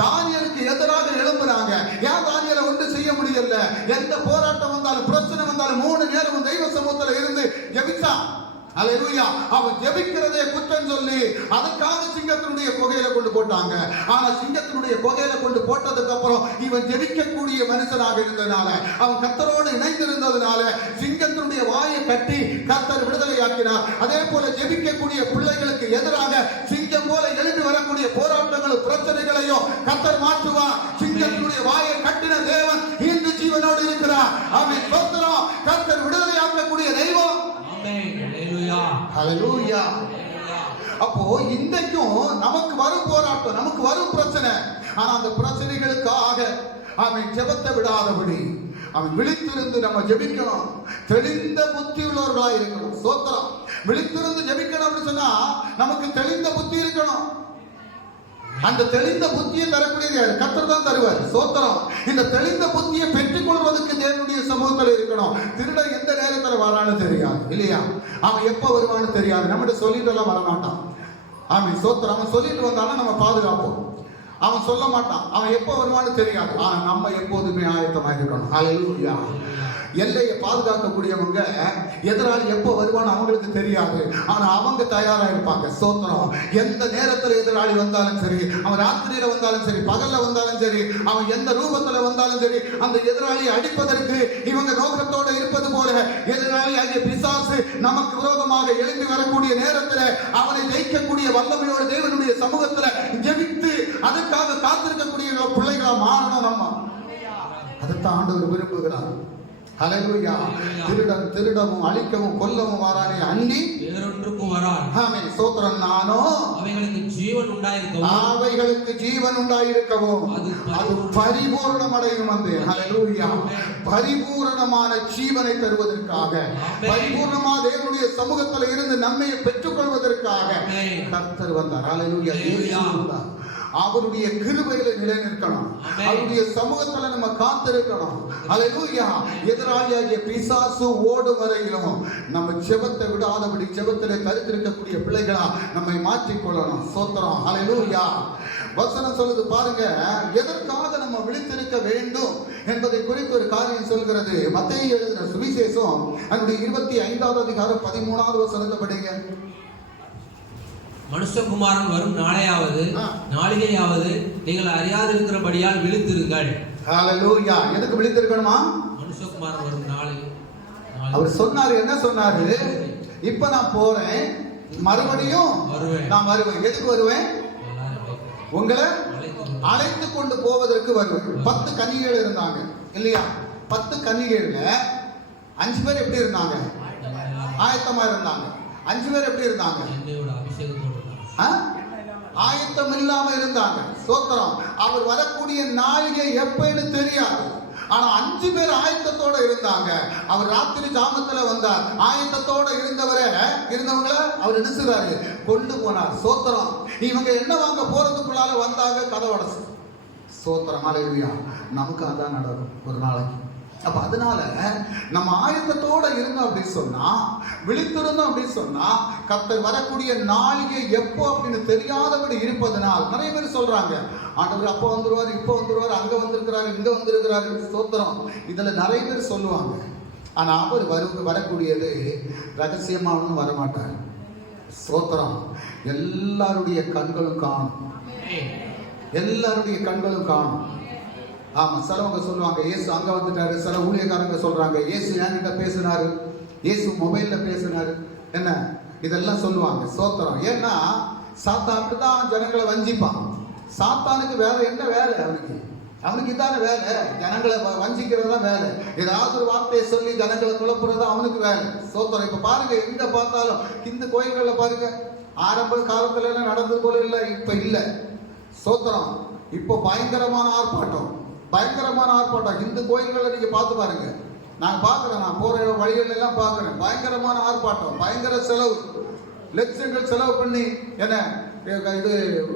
தானியேலுக்கு எதிராக எழும்புறாங்க. ஏன் தானியேலை ஒன்றும் செய்ய முடியல? எந்த போராட்டம் வந்தாலும் பிரச்சனை வந்தாலும் 3 நேரமும் தெய்வ சமூகத்துல இருந்து ஜெபிச்சான். ஹல்லேலூயா. அவன் ஜெபிக்கிறதே குற்றம் சொல்லி அதுக்காக சிங்கத்தினுடைய குகையில கொண்டு போட்டாங்க. ஆனா சிங்கத்தினுடைய குகையில கொண்டு போட்டதுக்கு அப்புறம் இவன் ஜெபிக்கக்கூடிய மனுஷனாக இருந்ததுனால, அவன் கர்த்தரோடு இணைந்திருந்ததுனால சிங்கத்தினுடைய வாயை கட்டி கர்த்தர் விடுதலையாக்கினார். அதே போல ஜெபிக்கக்கூடிய பிள்ளைகளுக்கு எதிராக சிங்கம் போல எழுப்பி வரக்கூடிய போராட்டங்களும் பிரச்சனைகளையும் கர்த்தர் மாற்றுவார். சிங்கத்தினுடைய வாயை கட்டின தேவன் இன்று ஜீவனோடு இருக்கிறார். அவன் ஸ்தோத்திரம். கர்த்தர் விடுதலையாக்கக்கூடிய தெய்வம். ஹல்லேலூயா. அப்போ இன்றைக்கும் நமக்கு வரும் போராட்டம், நமக்கு வரும் பிரச்சனை, ஆனா அந்த பிரச்சனைகளுக்காக அவன் ஜெபத்தை விடாதபடி அவன் விழித்திருந்து நம்ம ஜெபிக்கணும். தெளிந்த புத்தி உள்ளவர்களாக இருக்கணும். ஸ்தோத்திரம். விழித்திருந்து ஜெபிக்கணும் அப்படின்னு சொன்னா நமக்கு தெளிந்த புத்தி இருக்கணும். அந்த தெளிந்த புத்தியை தரக்கூடியது கர்த்தர் தான் தருவார். ஸ்தோத்திரம். இந்த தெளிந்த புத்தியை பெற்றுக் கொள்வதற்கு தேவனுடைய சமூகத்தில் இருக்கணும். திருடன் எந்த நேரத்தில் வரான்னு தெரியாது இல்லையா? அவன் எப்ப வருவான்னு தெரியாது. நம்மகிட்ட சொல்லிட்டு எல்லாம் வரமாட்டான். ஆமென். ஸ்தோத்திரம். அவன் சொல்லிட்டு வந்தாலும் நம்ம பாதுகாப்போம். அவன் சொல்ல மாட்டான். அவன் எப்ப வருவான்னு தெரியாது. ஆனா நம்ம எப்போதுமே ஆயத்தமாக இருக்கணும். ஹல்லேலூயா. எல்லையை பாதுகாக்கக்கூடியவங்க எதிராளி எப்போ வருவான்னு அவங்களுக்கு தெரியாது. ஆனா அவங்க தயாரா இருப்பாங்க. ஸ்தோத்திரம். எந்த நேரத்தில் எதிராளி வந்தாலும் சரி, அவன் ராத்திரியில வந்தாலும் சரி, பகல்ல வந்தாலும் சரி, அவன் எந்த ரூபத்துல வந்தாலும் சரி, அந்த எதிராளியை அடிப்பதற்கு இவங்க நோக்கத்தோடு இருப்பது போல எதிராளி ஆகிய பிசாசு நமக்கு விரோதமாக எழும்பி வரக்கூடிய நேரத்தில் அவனை ஜெயிக்கக்கூடிய வல்லமையோடு தேவனுடைய சமூகத்துல ஜெபித்து அதுக்காக காத்திருக்கக்கூடிய பிள்ளைகளா மாறணும். நம்ம அதைத்தான் ஆண்டவர் விரும்புகிறார். ஹல்லேலூயா. திருடன் திருடவும் அழிக்கவும் கொல்லவும் வரானே அன்றி வேறொன்றுக்கும் வரான். ஆமென். ஸ்தோத்திரம். நானோ அவைகளுக்கு ஜீவன் உண்டாயிருக்கவும் அது பரிபூரணம் அடையும் வந்தேன். ஹல்லேலூயா. பரிபூரணமான ஜீவனை தருவதற்காக, பரிபூரணமா தேவனுடைய சமூகத்தில் இருந்து நன்மையை பெற்றுக் கொள்வதற்காக கர்த்தர் வந்தார். ஹல்லேலூயா. அவருடைய கிருபையில நிலைநிற்கணும். அவருடைய சமூகத்துல நம்ம காத்திருக்கணும். ஹல்லேலூயா. எதிராளியாகிய பிசாசு ஓடு வரையிலும் நம்ம ஜெபத்தை விடாதபடி ஜெபத்திலே கருத்திருக்கக்கூடிய பிள்ளைகளா நம்மை மாற்றிக்கொள்ளணும். ஸ்தோத்திரம். ஹல்லேலூயா. வசனம் சொல்லுது பாருங்க, எதற்காக நம்ம விழித்திருக்க வேண்டும் என்பதை குறித்து ஒரு காரியம் சொல்கிறது. மத்தேயு எழுதின சுவிசேஷம் அதனுடைய 25வது அதிகாரம் 13வது வசனத்தை படிங்க. மனுஷகுமாரன் வரும் நாளிகையாவது நீங்கள் அறியாதிருக்கிறபடியால் விழித்திருங்கள். ஹல்லேலூயா. எதுக்கு விழித்திருக்கணுமா? மனுஷகுமாரன் வரும் நாளை அவர் சொன்னாரு. என்ன சொன்னாரு? இப்ப நான் போறேன், மறுபடியும் நான் வருவேன். எதுக்கு வருவேன்? உங்களை அழைத்து கொண்டு போவதற்கு வருவேன். 10 கன்னிகைகள் இருந்தாங்க இல்லையா? 10 கன்னிகைகள்ல 5 பேர் எப்படி இருந்தாங்க? ஆயத்தமா இருந்தாங்க. 5 பேர் எப்படி இருந்தாங்க? ஆயத்தம் இல்லாம இருந்தாங்க. ஸ்தோத்திரம். அவர் வரக்கூடிய நாளிகை எப்பன்னு தெரியாது. ஆனா 5 பேர் ஆயத்தத்தோட இருந்தாங்க. அவர் ராத்திரி ஜாமத்துல வந்தார். ஆயத்தத்தோட இருந்தவங்கள அவர் என்ன செய்றாரு? கொண்டு போனார். ஸ்தோத்திரம். இவங்க என்ன வாங்க போறதுக்குள்ளால வந்தாங்க, கதவு அடைச்சு. ஸ்தோத்திரம். ஹல்லேலூயா. நமக்கு அதான் நடக்கும் ஒரு நாளைக்கு. அப்ப அதனால நம்ம ஆயத்தத்தோட இருந்தோம் அப்படின்னு சொன்னா, விழித்திருந்தோம் அப்படின்னு சொன்னா, கர்த்தர் வரக்கூடிய நாளிகை எப்போ அப்படின்னு தெரியாதபடி இருப்பதனால் நிறைய பேர் சொல்றாங்க, ஆண்டவர் அப்போ வந்துருவாரு, இப்போ வந்துருவாரு, அங்க வந்திருக்கிறாரு, இங்க வந்திருக்கிறாரு. ஸ்தோத்திரம். இதுல நிறைய பேர் சொல்லுவாங்க. ஆனா அவர் வரக்கூடியது ரகசியமா ஒன்றும் வரமாட்டார். ஸ்தோத்திரம். எல்லாருடைய கண்களும் காணும். எல்லாருடைய கண்களும் காணும். ஆமா. சிலவங்க சொல்லுவாங்க இயேசு அங்க வந்துட்டாரு. சில ஊழியக்காரங்க சொல்றாங்க இயேசு என்கிட்ட பேசினாரு, இயேசு மொபைல்ல பேசினாரு, என்ன இதெல்லாம் சொல்லுவாங்க. ஸ்தோத்திரம். ஏன்னா சாத்தான் அப்படிதான் ஜனங்களை வஞ்சிப்பான். சாத்தானுக்கு வேற என்ன வேலை? அவனுக்கு இதான வேலை. ஜனங்களை வஞ்சிக்கிறது தான் வேலை. ஏதாவது ஒரு வார்த்தையை சொல்லி ஜனங்களை குழப்புறது அவனுக்கு வேலை. ஸ்தோத்திரம். இப்ப பாருங்க, எங்க பார்த்தாலும் இந்து கோயில்கள்ல பாருங்க, ஆரம்ப காலத்துல எல்லாம் நடந்தது போல இல்லை, இப்ப இல்லை. ஸ்தோத்திரம். இப்போ பயங்கரமான ஆர்ப்பாட்டம். இந்து கோயில்களை நீங்க பார்த்து பாருங்க. நான் பார்க்கிறேன், நான் போற வழிகள் எல்லாம் பார்க்கிறேன். பயங்கரமான ஆர்ப்பாட்டம், பயங்கர செலவு. லட்சங்கள் செலவு பண்ணி என்ன இது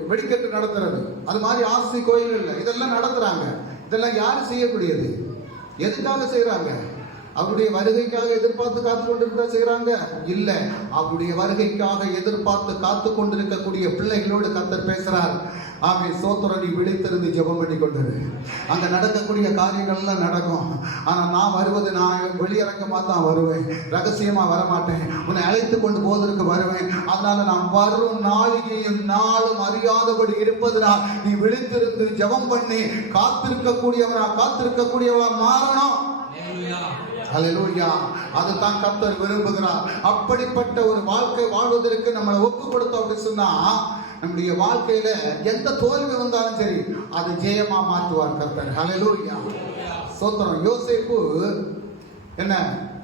வெடிக்கட்டு நடத்துறது, அது மாதிரி ஆர்சி கோயில்கள் இதெல்லாம் நடத்துறாங்க. இதெல்லாம் யாரு செய்யக்கூடியது? எதுக்காக செய்யறாங்க? அவருடைய வருகைக்காக எதிர்பார்த்து காத்து கொண்டிருந்தா செய்யறாங்க? இல்ல, அவருடைய வருகைக்காக எதிர்பார்த்து காத்து கொண்டிருக்கக்கூடிய பிள்ளைகளோடு கர்த்தர் பேசுறார். ஆமே, சோத்திரம், நீ விழித்திருந்து ஜெபம் பண்ணி கொண்டிரு. அங்க நடக்கக்கூடிய காரியங்கள் எல்லாம் நடக்கும். ஆனா நான் வருவது, நான் வெளியரங்கமா தான் வருவேன், ரகசியமா வரமாட்டேன். உன்னை அழைத்து கொண்டு போவதற்கு வருவேன். அதனால நான் வரும் நாளிகையும் நாளும் அறியாதபடி இருப்பதனால் நீ விழித்திருந்து ஜெபம் பண்ணி காத்திருக்கக்கூடியவனா மாறணும். ஹல்லேலூயா. அதுதான் கர்த்தர் விரும்புகிறார். அப்படிப்பட்ட ஒரு வாழ்க்கை வாழ்வதற்கு நம்மளை ஒப்பு கொடுத்தோம் அப்படின்னு சொன்னா நம்முடைய வாழ்க்கையில எந்த தோல்வி வந்தாலும் சரி அது ஜெயமா மாற்றுவார் கர்த்தர். ஹல்லேலூயா. சோத்திரம். யோசேப்பு என்ன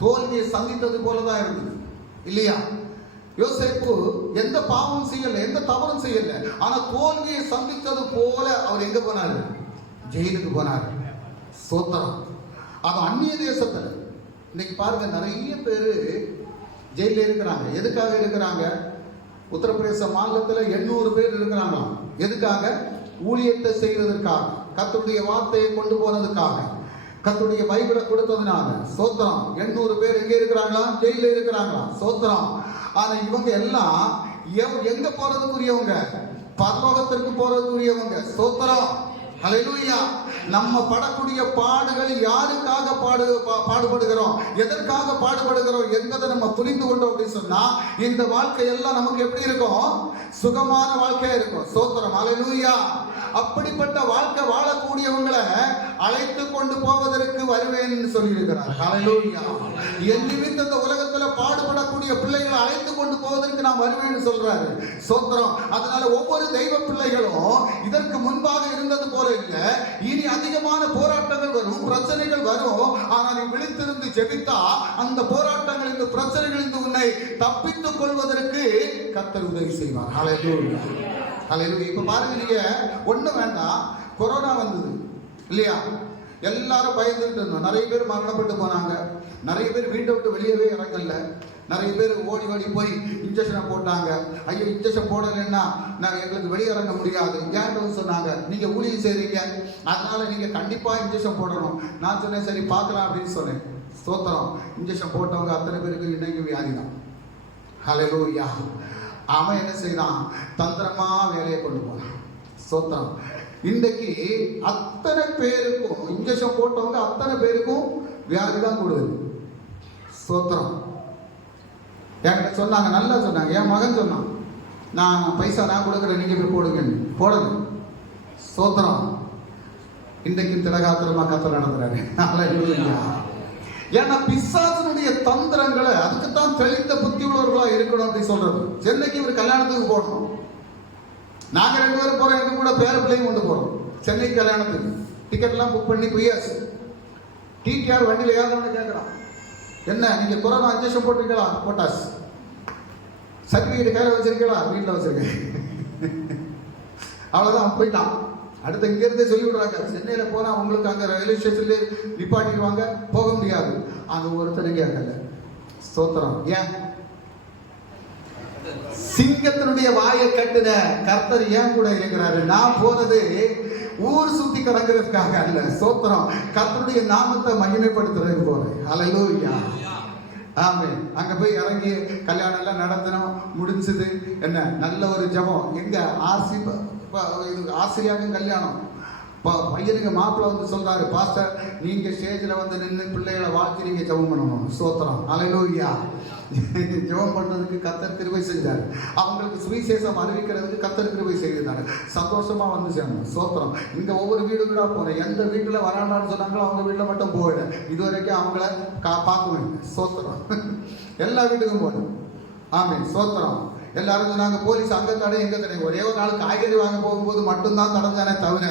தோல்வியை சந்தித்தது போலதான் இருந்தது இல்லையா? யோசேப்பு எந்த பாவமும் செய்யல, எந்த தவறும் செய்யல. ஆனா தோல்வியை சந்தித்தது போல அவர் எங்க போனாரு? ஜெயிலுக்கு போனார். சோத்திரம். அது அந்நிய தேசத்துல. இன்னைக்கு பாருங்க, நிறைய பேரு ஜெயில இருக்கிறாங்க. எதுக்காக இருக்கிறாங்க? உத்தரப்பிரதேச மாநிலத்துல 800 பேர் இருக்கிறாங்களாம். எதுக்காக? ஊழியத்தை செய்வதற்காக, கர்த்தருடைய வார்த்தையை கொண்டு போனதுக்காக, கர்த்தருடைய பைபிளை கொடுத்ததுனால. சோத்திரம். 800 பேர் எங்க இருக்கிறாங்களா? ஜெயில இருக்கிறாங்களா? சோத்திரம். ஆனா இவங்க எல்லாம் எங்க போறதுக்குரியவங்க? பரலோகத்திற்கு போறதுக்குரியவங்க. சோத்திரம். ஹல்லேலூயா. நம்ம படக்கூடிய பாடுகள் யாருக்காக பாடுபடுகிறோம், எதற்காக பாடுபடுகிறோம் என்பதை நம்ம புரிந்து கொண்டோம் அப்படின்னு சொன்னா இந்த வாழ்க்கை எல்லாம் நமக்கு எப்படி இருக்கும்? சுகமான வாழ்க்கையா இருக்கும். சோத்திரம். ஹல்லேலூயா. அப்படிப்பட்ட வாழ்க்கை வாழக்கூடியவங்களை அழைத்து கொண்டு போவதற்கு வருவேன் சொல்லி இருக்கிறார். ஹல்லேலூயா. என் நிமித்தம் இந்த உலகத்துல பாடுபடக்கூடிய பிள்ளைகளை அழைத்து கொண்டு போவதற்கு நான் வருவேன் சொல்றாரு. சோத்திரம். அதனால ஒவ்வொரு தெய்வ பிள்ளைகளும் இதற்கு முன்பாக இருந்தது போல இல்ல, இனி அதிகமான போராட்டங்கள் வரும், பிரச்சனைகள் வரும். ஆனால் நீ விழித்திருந்து ஜெபித்தா அந்த போராட்டங்கள், இந்த பிரச்சனைகள் இருந்து உன்னை தப்பித்துக் கொள்வதற்கு கர்த்தர் உதவி செய்வார். ஹல்லேலூயா. ஹல்லேலூயா. இப்ப பாருங்க, நீங்க ஒண்ணு வேண்டாம், கொரோனா வந்தது இல்லையா? எல்லாரும் பயந்துட்டு இருந்தோம். நிறைய பேர் மரணப்பட்டு போனாங்க. நிறைய பேர் வீட்டை விட்டு வெளியவே இறங்கல. நிறைய பேர் ஓடி போய் இன்ஜெக்ஷனை போட்டாங்க. ஐயோ, இன்ஜெக்ஷன் போடலைன்னா நாங்கள் எங்களுக்கு வெளியிறங்க முடியாது. ஏன்னு சொன்னாங்க, நீங்க ஊழியம் செய்றீங்க, அதனால நீங்க கண்டிப்பா இன்ஜெக்ஷன் போடணும். நான் சொன்னேன், சரி பார்க்கலாம் அப்படின்னு சொன்னேன். ஸ்தோத்திரம். இன்ஜெக்ஷன் போட்டவங்க அத்தனை பேருக்கு இன்னைக்கு வியாதி தான். ஹல்லேலூயா. அவன் என்ன செய்யறான்? தந்திரமா வேலையை கொண்டு போனான். ஸ்தோத்திரம். இன்றைக்கு அத்தனை பேருக்கும் இன்ஜெக்ஷன் போட்டவங்க அத்தனை பேருக்கும் வியாதி தான் கொடுக்குது. ஸ்தோத்திரம். என்கிட்ட சொன்னாங்க, நல்லா சொன்னாங்க. என் மகன் சொன்னான், நான் பைசா நான் கொடுக்குறேன், நீங்க போய் போடுங்கன்னு. போடணும். ஸ்தோத்திரம். இன்றைக்கு திடகாத்திரமா கர்த்தர் நடத்துறாரு. ஹல்லேலூயா. ஏன்னா பிசாசனுடைய தந்திரங்களை அதுக்குத்தான் தெளிந்த புத்தி உள்ளவர்களா இருக்கணும் அப்படின்னு சொல்றது. சென்னைக்கு ஒரு கல்யாணத்துக்கு போடணும். நாங்க 2 பேரும் போறோம், எங்க கூட பேர பிள்ளையும் கொண்டு போறோம் சென்னைக்கு கல்யாணத்துக்கு. டிக்கெட் எல்லாம் புக் பண்ணி பிஎஸ் டிடிஆர் வண்டியில ஏதாவது கேட்கறான், என்ன நீங்க கொரோனா இன்ஜெக்ஷன் போட்டிருக்கீங்களா? போட்டாஸ். சர்டிபிகேட் கையில வச்சிருக்கீங்களா? வீட்டில் வச்சிருக்கேன். அவ்வளவுதான், போயிட்டான். அடுத்து இங்க இருந்தே சொல்லி விடுறாங்க, சென்னையில போனா உங்களுக்கு அங்க ரயில்வே ஸ்டேஷன்ல நிப்பாட்டிடுவாங்க, போக முடியாது. அங்க ஒருத்தர் கேட்கல. ஸ்தோத்திரம். ஏன்? சிங்கத்தினுடைய வாயை கட்டுன கர்த்தர் ஏன் கூட இருக்கிறாரு? நான் போனது ஊர் சுத்தி கறங்கிறதுக்காக அல்ல. ஸ்தோத்திரம். கர்த்தருடைய நாமத்தை மகிமைப்படுத்துறதுக்கு போறேன். ஹல்லேலூயா. ஆமென். அங்க போய் இறங்கி கல்யாணம் எல்லாம் நடத்தணும், முடிஞ்சது. என்ன நல்ல ஒரு ஜெபம். எங்க ஆசிரியாக்கும் கல்யாணம். பையனுக்கு மாப்பிள்ளை வந்து சொல்றாரு, பாஸ்டர் நீங்க ஸ்டேஜ்ல வந்து நின்று பிள்ளைகளை வாழ்த்தி நீங்க ஜெபம் பண்ணணும். ஸ்தோத்திரம். ஹல்லேலூயா. ஜெபம் பண்றதுக்கு கர்த்தர் கிருபை செஞ்சார். அவங்களுக்கு சுவிசேஷம் அறிவிக்கிறதுக்கு கர்த்தர் கிருபை செய்தார். சந்தோஷமா வந்து சேர்ந்தோம். ஸ்தோத்திரம். இங்க ஒவ்வொரு வீடுகளா போனேன். எந்த வீட்டுல வராண்டான்னு சொன்னாங்களோ அவங்க வீட்டுல மட்டும் போயிட. இதுவரைக்கும் அவங்கள பார்க்குவேன். ஸ்தோத்திரம். எல்லா வீட்டுக்கும் போனேன். ஆமென். ஸ்தோத்திரம். எல்லாரும் சொன்னாங்க, போலீஸ் அங்க தடை எங்க தடை. ஒரே ஒரு நாள் காய்கறி வாங்க போகும்போது மட்டும்தான் தடைஞ்சானே தவிர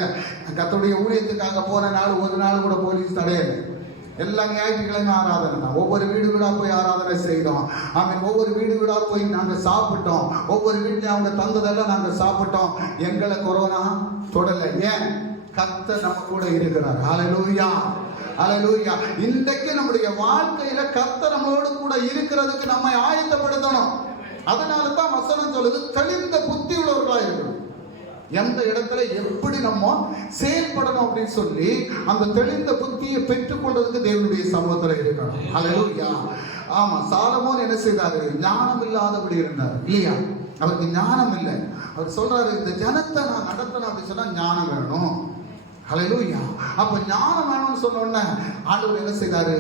கர்த்தருடைய ஊழியத்துக்காக போன நாள் ஒரு நாள் கூட போலீஸ் தடையலை. எல்லா ஞாயிற்றுக்கிழமை ஆராதனை தான். ஒவ்வொரு வீடு வீடா போய் ஆராதனை செய்தோம். ஆமென். ஒவ்வொரு வீடு வீடா போய் நாங்க சாப்பிட்டோம். ஒவ்வொரு வீட்லயும் அவங்க தந்ததெல்லாம் நாங்க சாப்பிட்டோம். எங்களை கொரோனா தொடல. ஏன்? கர்த்தர் நம்ம கூட இருக்கிறார். ஹல்லேலூயா. ஹல்லேலூயா. இன்றைக்கு நம்முடைய வாழ்க்கையில கர்த்தர் நம்மளோடு கூட இருக்கிறதுக்கு நம்மை ஆயத்தப்படுத்தணும். அதனால தான் வசனம் சொல்லுது தெளிந்த புத்தி உள்ளவர்களா இருக்கணும். எந்த இடத்துல எப்படி நம்ம செயல்படணும் அப்படின்னு சொல்லி அந்த தெளிந்த புத்தியை பெற்றுக்கொள்றதுக்கு தேவனுடைய சமூகத்துல இருக்கணும். ஹல்லேலூயா. ஆமா, சாலமோன் என்ன செய்தாரு? ஞானம் இல்லாதபடி இருந்தார் இல்லையா? அவருக்கு ஞானம் இல்லை. அவர் சொல்றாரு, இந்த ஜனத்தை நான் நடத்தணும் அப்படின்னு சொன்னா ஞானம் வேணும். ஹல்லேலூயா. அப்ப ஞானம் வேணும்னு சொன்ன உடனே ஆண்டவர் என்ன செய்தாரு?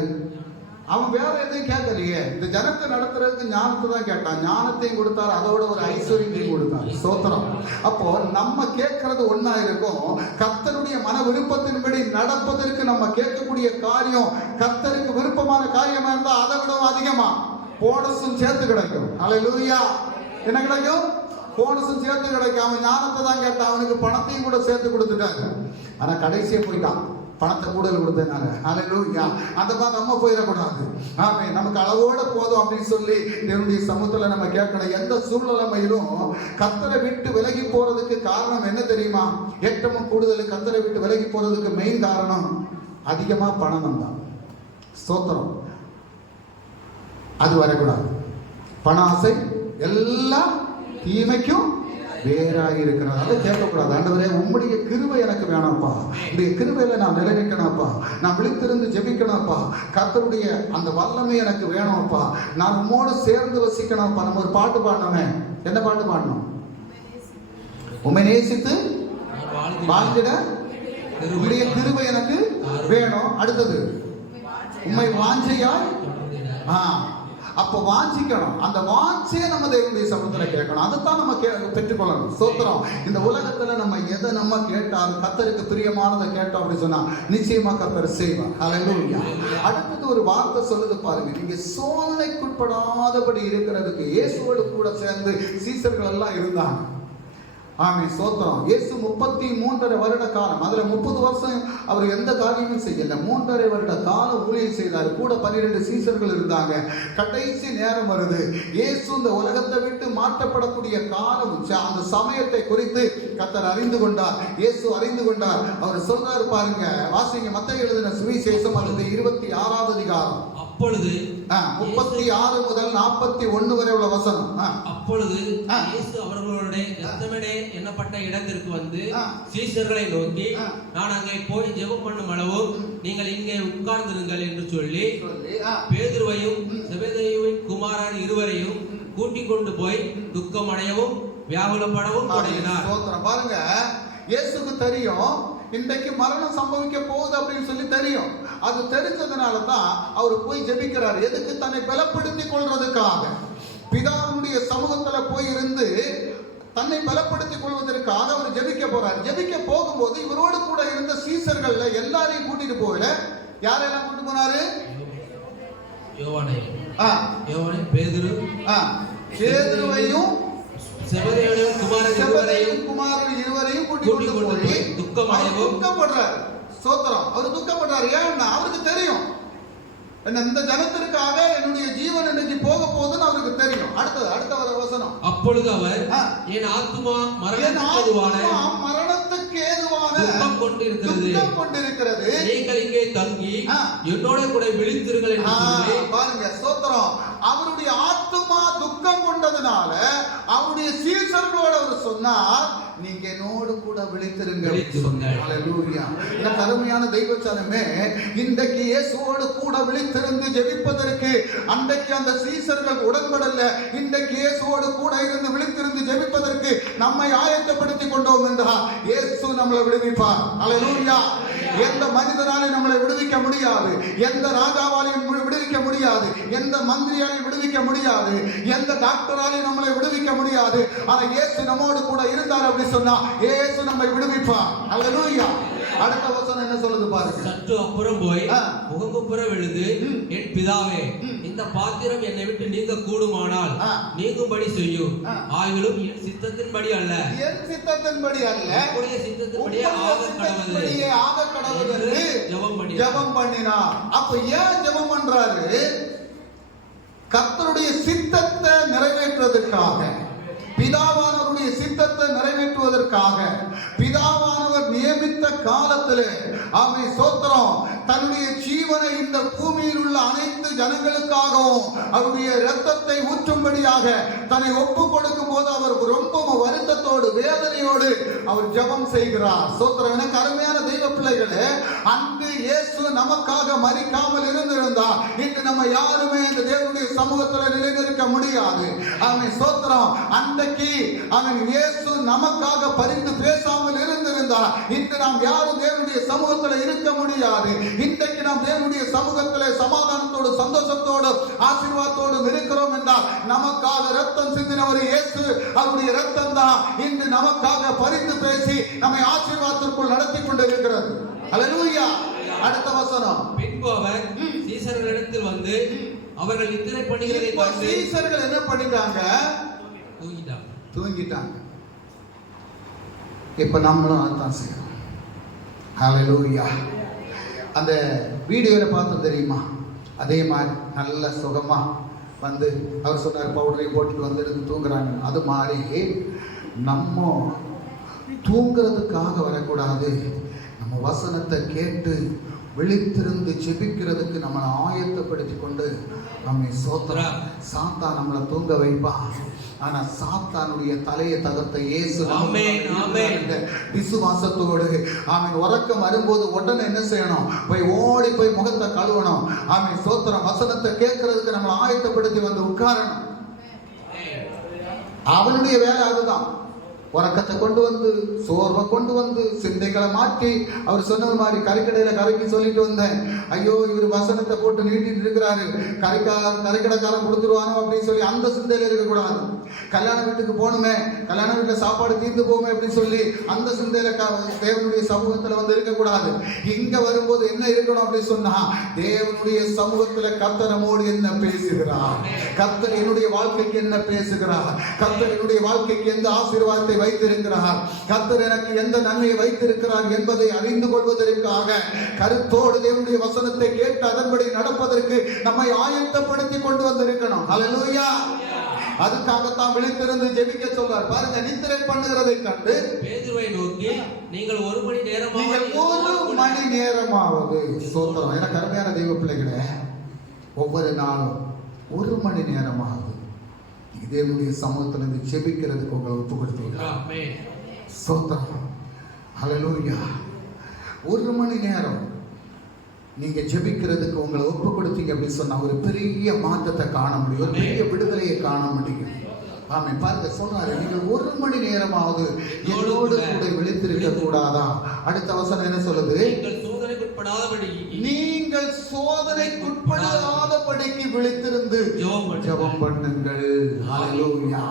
அவன் வேற எதையும் கேட்கலையே, இந்த ஜனத்தை நடத்துறதுக்கு ஞானத்தை தான் கேட்டான். ஞானத்தையும் கொடுத்தாரு, அதோட ஒரு ஐஸ்வர்யத்தையும் கொடுத்தாரு. ஸ்தோத்திரம். அப்போ நம்ம கேட்கறது ஒன்னா இருக்கும். கர்த்தருடைய மன விருப்பத்தின்படி நடப்பதற்கு நம்ம கேட்கக்கூடிய காரியம் கர்த்தருக்கு விருப்பமான காரியமா இருந்தா அதை விடவும் அதிகமா போனஸும் சேர்த்து கிடைக்கும். ஹல்லேலூயா. என்ன கிடைக்கும்? போனஸும் சேர்த்து கிடைக்கும். அவன் ஞானத்தை தான் கேட்டான், அவனுக்கு பணத்தையும் கூட சேர்த்து கொடுத்துட்டாங்க. ஆனா கடைசியா போயிட்டான், பணத்தை கூடுதல் கொடுத்தனால. ஹல்லேலூயா. அந்த மாதிரி நம்ம போயிடக்கூடாது. ஆமென். நமக்கு அளவோட போதும் அப்படின்னு சொல்லி தேவனுடைய சமூகத்துல நம்ம கேட்கணும். எந்த சூழ்நிலைமையிலும் கர்த்தரை விட்டு விலகி போறதுக்கு காரணம் என்ன தெரியுமா? ஏற்றமும் கூடுதல் கர்த்தரை விட்டு விலகி போறதுக்கு மெயின் காரணம் அதிகமா பணம் தான். ஸ்தோத்திரம். அது வரக்கூடாது. பண ஆசை எல்லாம் தீமைக்கும் வேறாக இருக்கிறது. அதை கேட்கக்கூடாது. ஆண்டவரே, உம்முடைய கிருபை எனக்கு வேணாம்ப்பா, உடைய கிருபையில நான் நிலைநிற்கணும்ப்பா, நான் விழித்திருந்து ஜெபிக்கணும்ப்பா, கர்த்தருடைய அந்த வல்லமை எனக்கு வேணும்ப்பா, நான் உம்மோடு சேர்ந்து வசிக்கணும்ப்பா. நம்ம ஒரு பாட்டு பாடணுமே. என்ன பாட்டு பாடணும்? உம்மை நேசித்து வாழ்ந்திட உம்முடைய கிருபை எனக்கு வேணும். அடுத்தது உம்மை வாஞ்சையாய். அப்ப வாஞ்சிக்கணும். அந்த வாஞ்சையை நம்ம தேவனுடைய சமூகத்துல கேட்கணும். அதைத்தான் நம்ம பெற்றுக்கொள்ளணும். ஸ்தோத்திரம். இந்த உலகத்துல நம்ம எதை நம்ம கேட்டாலும் கர்த்தருக்கு பிரியமானதை கேட்டோம் அப்படின்னு சொன்னா நிச்சயமா கர்த்தர் செய்வார். ஹல்லேலூயா. அடுத்தது ஒரு வார்த்தை சொல்லுது பாருங்க, நீங்க சோதனைக்குட்படாதபடி இருக்கிறதுக்கு இயேசுவோடு கூட சேர்ந்து சீசர்கள் எல்லாம் இருந்தாங்க. ஆமென். ஸ்தோத்திரம். இயேசு 33.5 வருட காலம், அதுல 30 வருஷம் அவர் எந்த காரியமும் செய்யல. 3.5 வருட கால ஊழியம் செய்தார். கூட 12 சீசர்கள் இருந்தாங்க. கடைசி நேரம் வருது. இயேசு இந்த உலகத்தை விட்டு மாற்றப்படக்கூடிய காலம், அந்த சமயத்தை குறித்து கர்த்தர் அறிந்து கொண்டார். இயேசு அறிந்து கொண்டார். அவர் சொல்றாரு பாருங்க, வாசிங்க மத்தேயு எழுதின சுவிசேஷம் அது 26வது அதிகாரம். அப்பொழுது 36 முதல் 41 வரை உள்ள வசனம். அப்பொழுது இயேசு அவர்களோட கெத்செமனே என்னப்பட்ட இடத்திற்கு வந்து சீஷர்களை நோக்கி, நான் அங்கே போய் ஜெபம் பண்ணும் அளவு நீங்கள் இங்கே உட்கார்ந்திருங்கள் என்று சொல்லி பேதுருவையும் செபதேயுவின் குமாரர் இருவரையும் கூட்டிக் கொண்டு போய் துக்கம் அடையவும் வியாகுலப்படவும் தொடங்கினார். பாருங்க, இயேசுக்கு தெரியும் இன்றைக்கு மரணம் சம்பவிக்க போகுது அப்படின்னு சொல்லி தெரியும். அது தெரிஞ்சதுனால தான் அவர் போய் ஜெபிக்கிறார். எதுக்கு? தன்னை பலப்படுத்திக் கொள்றதுக்காக. பிதாவுடைய சமூகத்துல போய் இருந்து தன்னை பலப்படுத்திக் கொள்வதற்காக அவர் ஜெபிக்க போறார். ஜெபிக்க போகும்போது இவரோடு கூட இருந்த சீசர்கள்ல எல்லாரையும் கூட்டிட்டு போகல. யாரெல்லாம் கூட்டிட்டு போனாரு? யோவானை, பேதுருவையும் செபதேயுவின் குமாரர் இருவரையும் கூட்டிக் கொண்டு போய் துக்கப்படுறார். ஸ்தோத்திரம். அவர் துக்கப்படுறார். ஏன்னா அவருக்கு தெரியும் இந்த ஜனத்திற்காக என்னுடைய ஜீவன் இன்னைக்கு போக போகுதுன்னு அவருக்கு தெரியும். அடுத்த வசனம். அப்பொழுது அவர் என் ஆத்துமா மரணத்துக்கு ஏதுவான துக்கம் கொண்டிருக்கிறது, நீங்கள் இங்கே தங்கி என்னோட கூட விழித்திருங்கள் என்று சொல்லி. பாருங்க, ஸ்தோத்திரம். அவருடைய ஆத்துமா துக்கம் கொண்டதுனால அவருடைய சீசர்களோட அவர் சொன்னார், நீங்க என்னோடு கூட விழித்திருங்கள். ஹல்லேலூயா. இந்த கருமையான தெய்வச்சனமே, இன்றைக்கு இயேசுவோடு கூட விழித்திருந்து ஜெபிப்பதற்கு அன்றைக்கு அந்த சீசர்கள் உடன்படல. இன்றைக்கு இயேசுவோடு கூட இருந்து விழித்திருந்து ஜெபிப்பதற்கு நம்மை ஆயத்தப்படுத்திக் கொண்டோம் என்றால் இயேசு நம்மளை விடுவிப்பார். ஹல்லேலூயா. எந்த மனிதனாலையும் நம்மளை விடுவிக்க முடியாது, எந்த ராஜாவாலையும் விடுவிக்க முடியாது, எந்த மந்திரியாலையும் விடுவிக்க முடியாது, எந்த டாக்டராலையும் நம்மளை விடுவிக்க முடியாது. ஆனா இயேசு நம்மோடு கூட இருந்தார் அப்படி சொன்னா இயேசு நம்மை விடுவிப்பார். ஹல்லேலூயா. அடுத்த வசனம் என்ன சொல்லுது பாருங்க. சற்று அப்புறம் போய் முகங்குப்புற விழுந்து, என் பிதாவே, இந்த பாத்திரம் என்னை விட்டு நீங்க கூடுமானால் நீங்கும்படி செய்யும். ஆகிலும் என் சித்தத்தின்படி அல்ல, என் சித்தத்தின்படி அல்ல, உம்முடைய சித்தத்தின்படியே ஆக கடவுது என்று ஜெபம் பண்ணினார். அப்ப ஏன் ஜெபம் பண்றாரு? கர்த்தருடைய சித்தத்தை நிறைவேற்றுவதற்காக, பிதாவானவருடைய சித்தத்தை நிறைவேற்றுவதற்காக, பிதாவானவர் நியமித்த காலத்திலே ஆமென் ஸ்தோத்திரம் தன்னுடைய ஜீவனை இந்த பூமியில் உள்ள அனைத்து ஜனங்களுக்காகவும் அவருடைய இரத்தத்தை ஊற்றும்படியாக தன்னை ஒப்பு கொடுக்கும் போது அவர் ரொம்ப வருத்தத்தோடு வேதனையோடு அவர் ஜெபம் செய்கிறார். ஸ்தோத்திரம். எனக்கு அருமையான தெய்வ பிள்ளைகளே, அன்று இயேசு நமக்காக மரிக்காமல் இருந்திருந்தார் இன்று நம்ம யாருமே இந்த தேவனுடைய சமூகத்தில் நிலைநிற்க முடியாது. ஆமென். ஸ்தோத்திரம். அன்றைக்கு அவன் இயேசு நமக்காக பரிந்து பேசாமல் இருந்திருந்தார் இன்று நாம் யாரும் தேவனுடைய சமூகத்தில் இருக்க முடியாது. இன்றைக்கு நாம் தேவனுடைய சமூகத்தில் சமாதானத்தோடு சந்தோஷத்தோடு ஆசீர்வாதத்தோடு இருக்கிறோம் என்றால் நமக்காக ரத்தம் சிந்தினவர் இயேசு. அவருடைய ரத்தம் தான் இன்று நமக்காக பரிந்து பேசி நம்மை ஆசீர்வாதத்திற்குள் நடத்தி கொண்டு இருக்கிறது. அல்லேலூயா. அடுத்த வசனம். பின்பு அவர் சீசர்களிடத்தில் வந்து அவர்கள் நித்திரை பண்ணுகிறதை கண்டு சீசர்கள் என்ன பண்ணிட்டாங்க? தூங்கிட்டாங்க. இப்ப நம்மளும் அதான் செய்யறோம். ஹல்லேலூயா. அந்த வீடியோல பார்த்தோம் தெரியுமா? அதே மாதிரி நல்ல சுகமா வந்து அவர் சொன்னார் பவுடரையும் போட்டுட்டு வந்து எடுத்து தூங்குறாங்க. அது மாதிரி நம்ம தூங்குறதுக்காக வரக்கூடாது. நம்ம வசனத்தை கேட்டு விழித்திருந்து ஜெபிக்கிறதுக்கு நம்மளை ஆயத்தப்படுத்தி கொண்டு நம்ம சோத்திரம். சாத்தான் நம்மளை தூங்க வைப்பான். ஆனா சாத்தானுடைய தலையை தகர்த்த இயேசு விசுவாசத்தோடு அவன் உறக்கம் வரும்போது உடனே என்ன செய்யணும்? போய் ஓடி போய் முகத்தை கழுவணும். அவன் சோத்திரம். வசனத்தை கேட்கறதுக்கு நம்மளை ஆயத்தப்படுத்தி வந்து உட்காரணும். அவனுடைய வேலை அதுதான். உறக்கத்தை கொண்டு வந்து சோர்வை கொண்டு வந்து சிந்தைகளை மாற்றி அவர் சொன்னது மாதிரி கறிக்கடையில கரைக்கு சொல்லிட்டு வந்தேன். ஐயோ இவர் வசனத்தை போட்டு நீட்டிட்டு இருக்கிறாரு, கறிக்கடைக்காரன் கொடுத்துருவானோ அப்படின்னு சொல்லி அந்த சிந்தையில இருக்கக்கூடாது. கல்யாண வீட்டுக்கு போகணுமே, கல்யாண வீட்டுல சாப்பாடு தீர்ந்து போகுமே அப்படின்னு சொல்லி அந்த சிந்தையில தேவனுடைய சமூகத்துல வந்து இருக்கக்கூடாது. இங்க வரும்போது என்ன இருக்கணும் அப்படின்னு சொன்னா, தேவனுடைய சமூகத்துல கர்த்தர் நம்மோடு என்ன பேசுகிறார், கர்த்தர் என்னுடைய வாழ்க்கைக்கு என்ன பேசுகிறார், கர்த்தர் என்னுடைய வாழ்க்கைக்கு எந்த ஆசீர்வாதத்தை வைத்திருக்கிறார், கர்த்தர் எனக்கு எந்த நன்மையை வைத்திருக்கிறார் என்பதை அறிந்து கொள்வதற்காக கருத்தோடு தேவனுடைய வசனத்தை கேட்டு அதன்படி நடப்பதற்கு நம்மை ஆயத்தப்படுத்தி கொண்டு வந்திருக்கணும். ஹல்லேலூயா. அதுக்காகத்தான் விழித்திருந்து ஜெபிக்க சொல்றார். பாருங்க, நித்திரை பண்ணுகிறதை கண்டு பேதுருவை நோக்கி நீங்கள் ஒரு மணி நேரமாவது ஸ்தோத்திரம். எனக்கு அருமையான தெய்வ பிள்ளைகளே, ஒவ்வொரு நாளும் ஒரு மணி நேரமாவது தேவனுடைய சமூகத்தில் இருந்து ஜெபிக்கிறதுக்கு உங்களை ஒப்பு கொடுத்தீங்களா? ஸ்தோத்திரம். ஹல்லேலூயா. ஒரு மணி நேரம் நீங்க ஜெபிக்கிறதுக்கு உங்களை ஒப்பு கொடுத்தீங்க அப்படின்னு சொன்னா ஒரு பெரிய மாற்றத்தை காண முடியும், ஒரு பெரிய விடுதலையை காண முடியும். ஆமென். பாருங்க, சொல்றாரு நீங்கள் ஒரு மணி நேரமாவது என்னோடு கூட விழித்திருக்க கூடாதா? அடுத்த வசனம் என்ன சொல்லுது? நீங்கள் சோதனைக்குட்படாதபடிக்கு விழித்திருந்து ஜெபம் பண்ணுங்கள். ஹல்லேலூயா.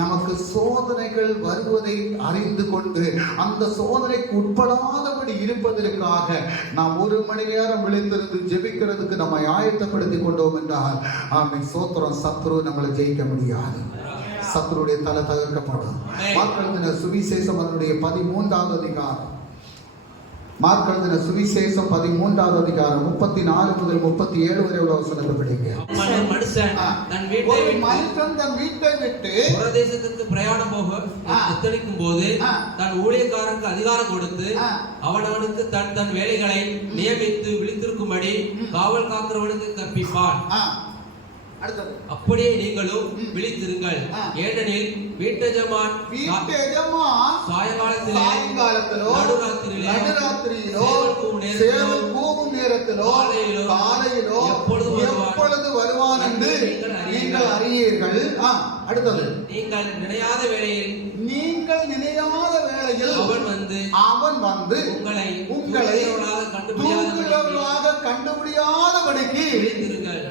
நமக்கு சோதனைகள் வருவதை அறிந்து கொண்டு அந்த சோதனைக்கு உட்படாதபடி இருப்பதற்காக நாம் ஒரு மணி நேரம் விழித்திருந்து ஜெபிக்கிறதுக்கு நம்மை ஆயத்தப்படுத்தி கொண்டோம் என்றால் ஆமென் ஸ்தோத்திரம், சத்ரு நம்மளை ஜெயிக்க முடியாது. சத்ருடைய தலை தகர்க்கப்படும். மார்க் சுவிசேஷம் அதனுடைய 13வது அதிகாரம், மார்க் எழுதின சுவிசேஷம் 13வது அதிகாரம் 34 முதல் 37 வரை உள்ள வசனத்தை படிங்க. மனுஷன் தன் வீட்டை விட்டு பிரதேசத்துக்கு பிரயாணம் போக எத்தனிக்கும் போது தன் ஊழியக்காரனுக்கு அதிகாரம் கொடுத்து அவனவனுக்கு தன் தன் வேலைகளை நியமித்து விழித்திருக்கும்படி காவல் காக்கிறவனுக்கு கற்பிப்பான். அப்படியே நீங்களும் விழித்திருங்கள். ஏனெனில் வீட்டெஜமான் சாயங்காலத்திலோ நடுராத்திரியிலோ சேவல் கூவும் நேரத்திலோ காலையிலோ எப்பொழுது வருவான் என்று நீங்கள் அறியீர்கள். அடுத்தது, நீங்கள் நினையாத வேளையில் அவன் வந்து உங்களை தூங்குகிறவர்களாக கண்டுபிடியாதபடிக்கு விழித்திருங்கள்.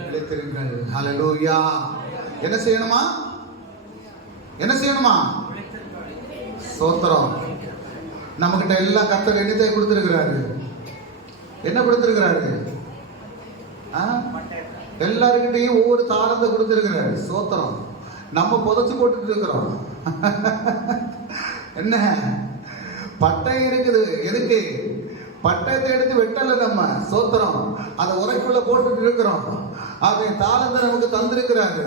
ஹல்லேலூயா. என்ன செய்யணுமா? ஸ்தோத்திரம். நம்ம கிட்ட எல்லாம் கர்த்தர் என்னத்தை கொடுத்திருக்கிறாரு? என்ன கொடுத்திருக்கிறாரு? எல்லாருக்கிட்டையும் ஒவ்வொரு தாளத்தை கொடுத்திருக்கிறாரு. ஸ்தோத்திரம். நம்ம புதைச்சு போட்டுட்டு இருக்கிறோம். என்ன பட்டை இருக்குது? எதுக்கு? பட்டயத்தை எடுத்து வெட்டல நம்ம, சோத்திரம். அதை உரைக்குள்ள போட்டுட்டு இருக்கிறோம். அவன் தாளந்தை நமக்கு தந்திருக்கிறாரு.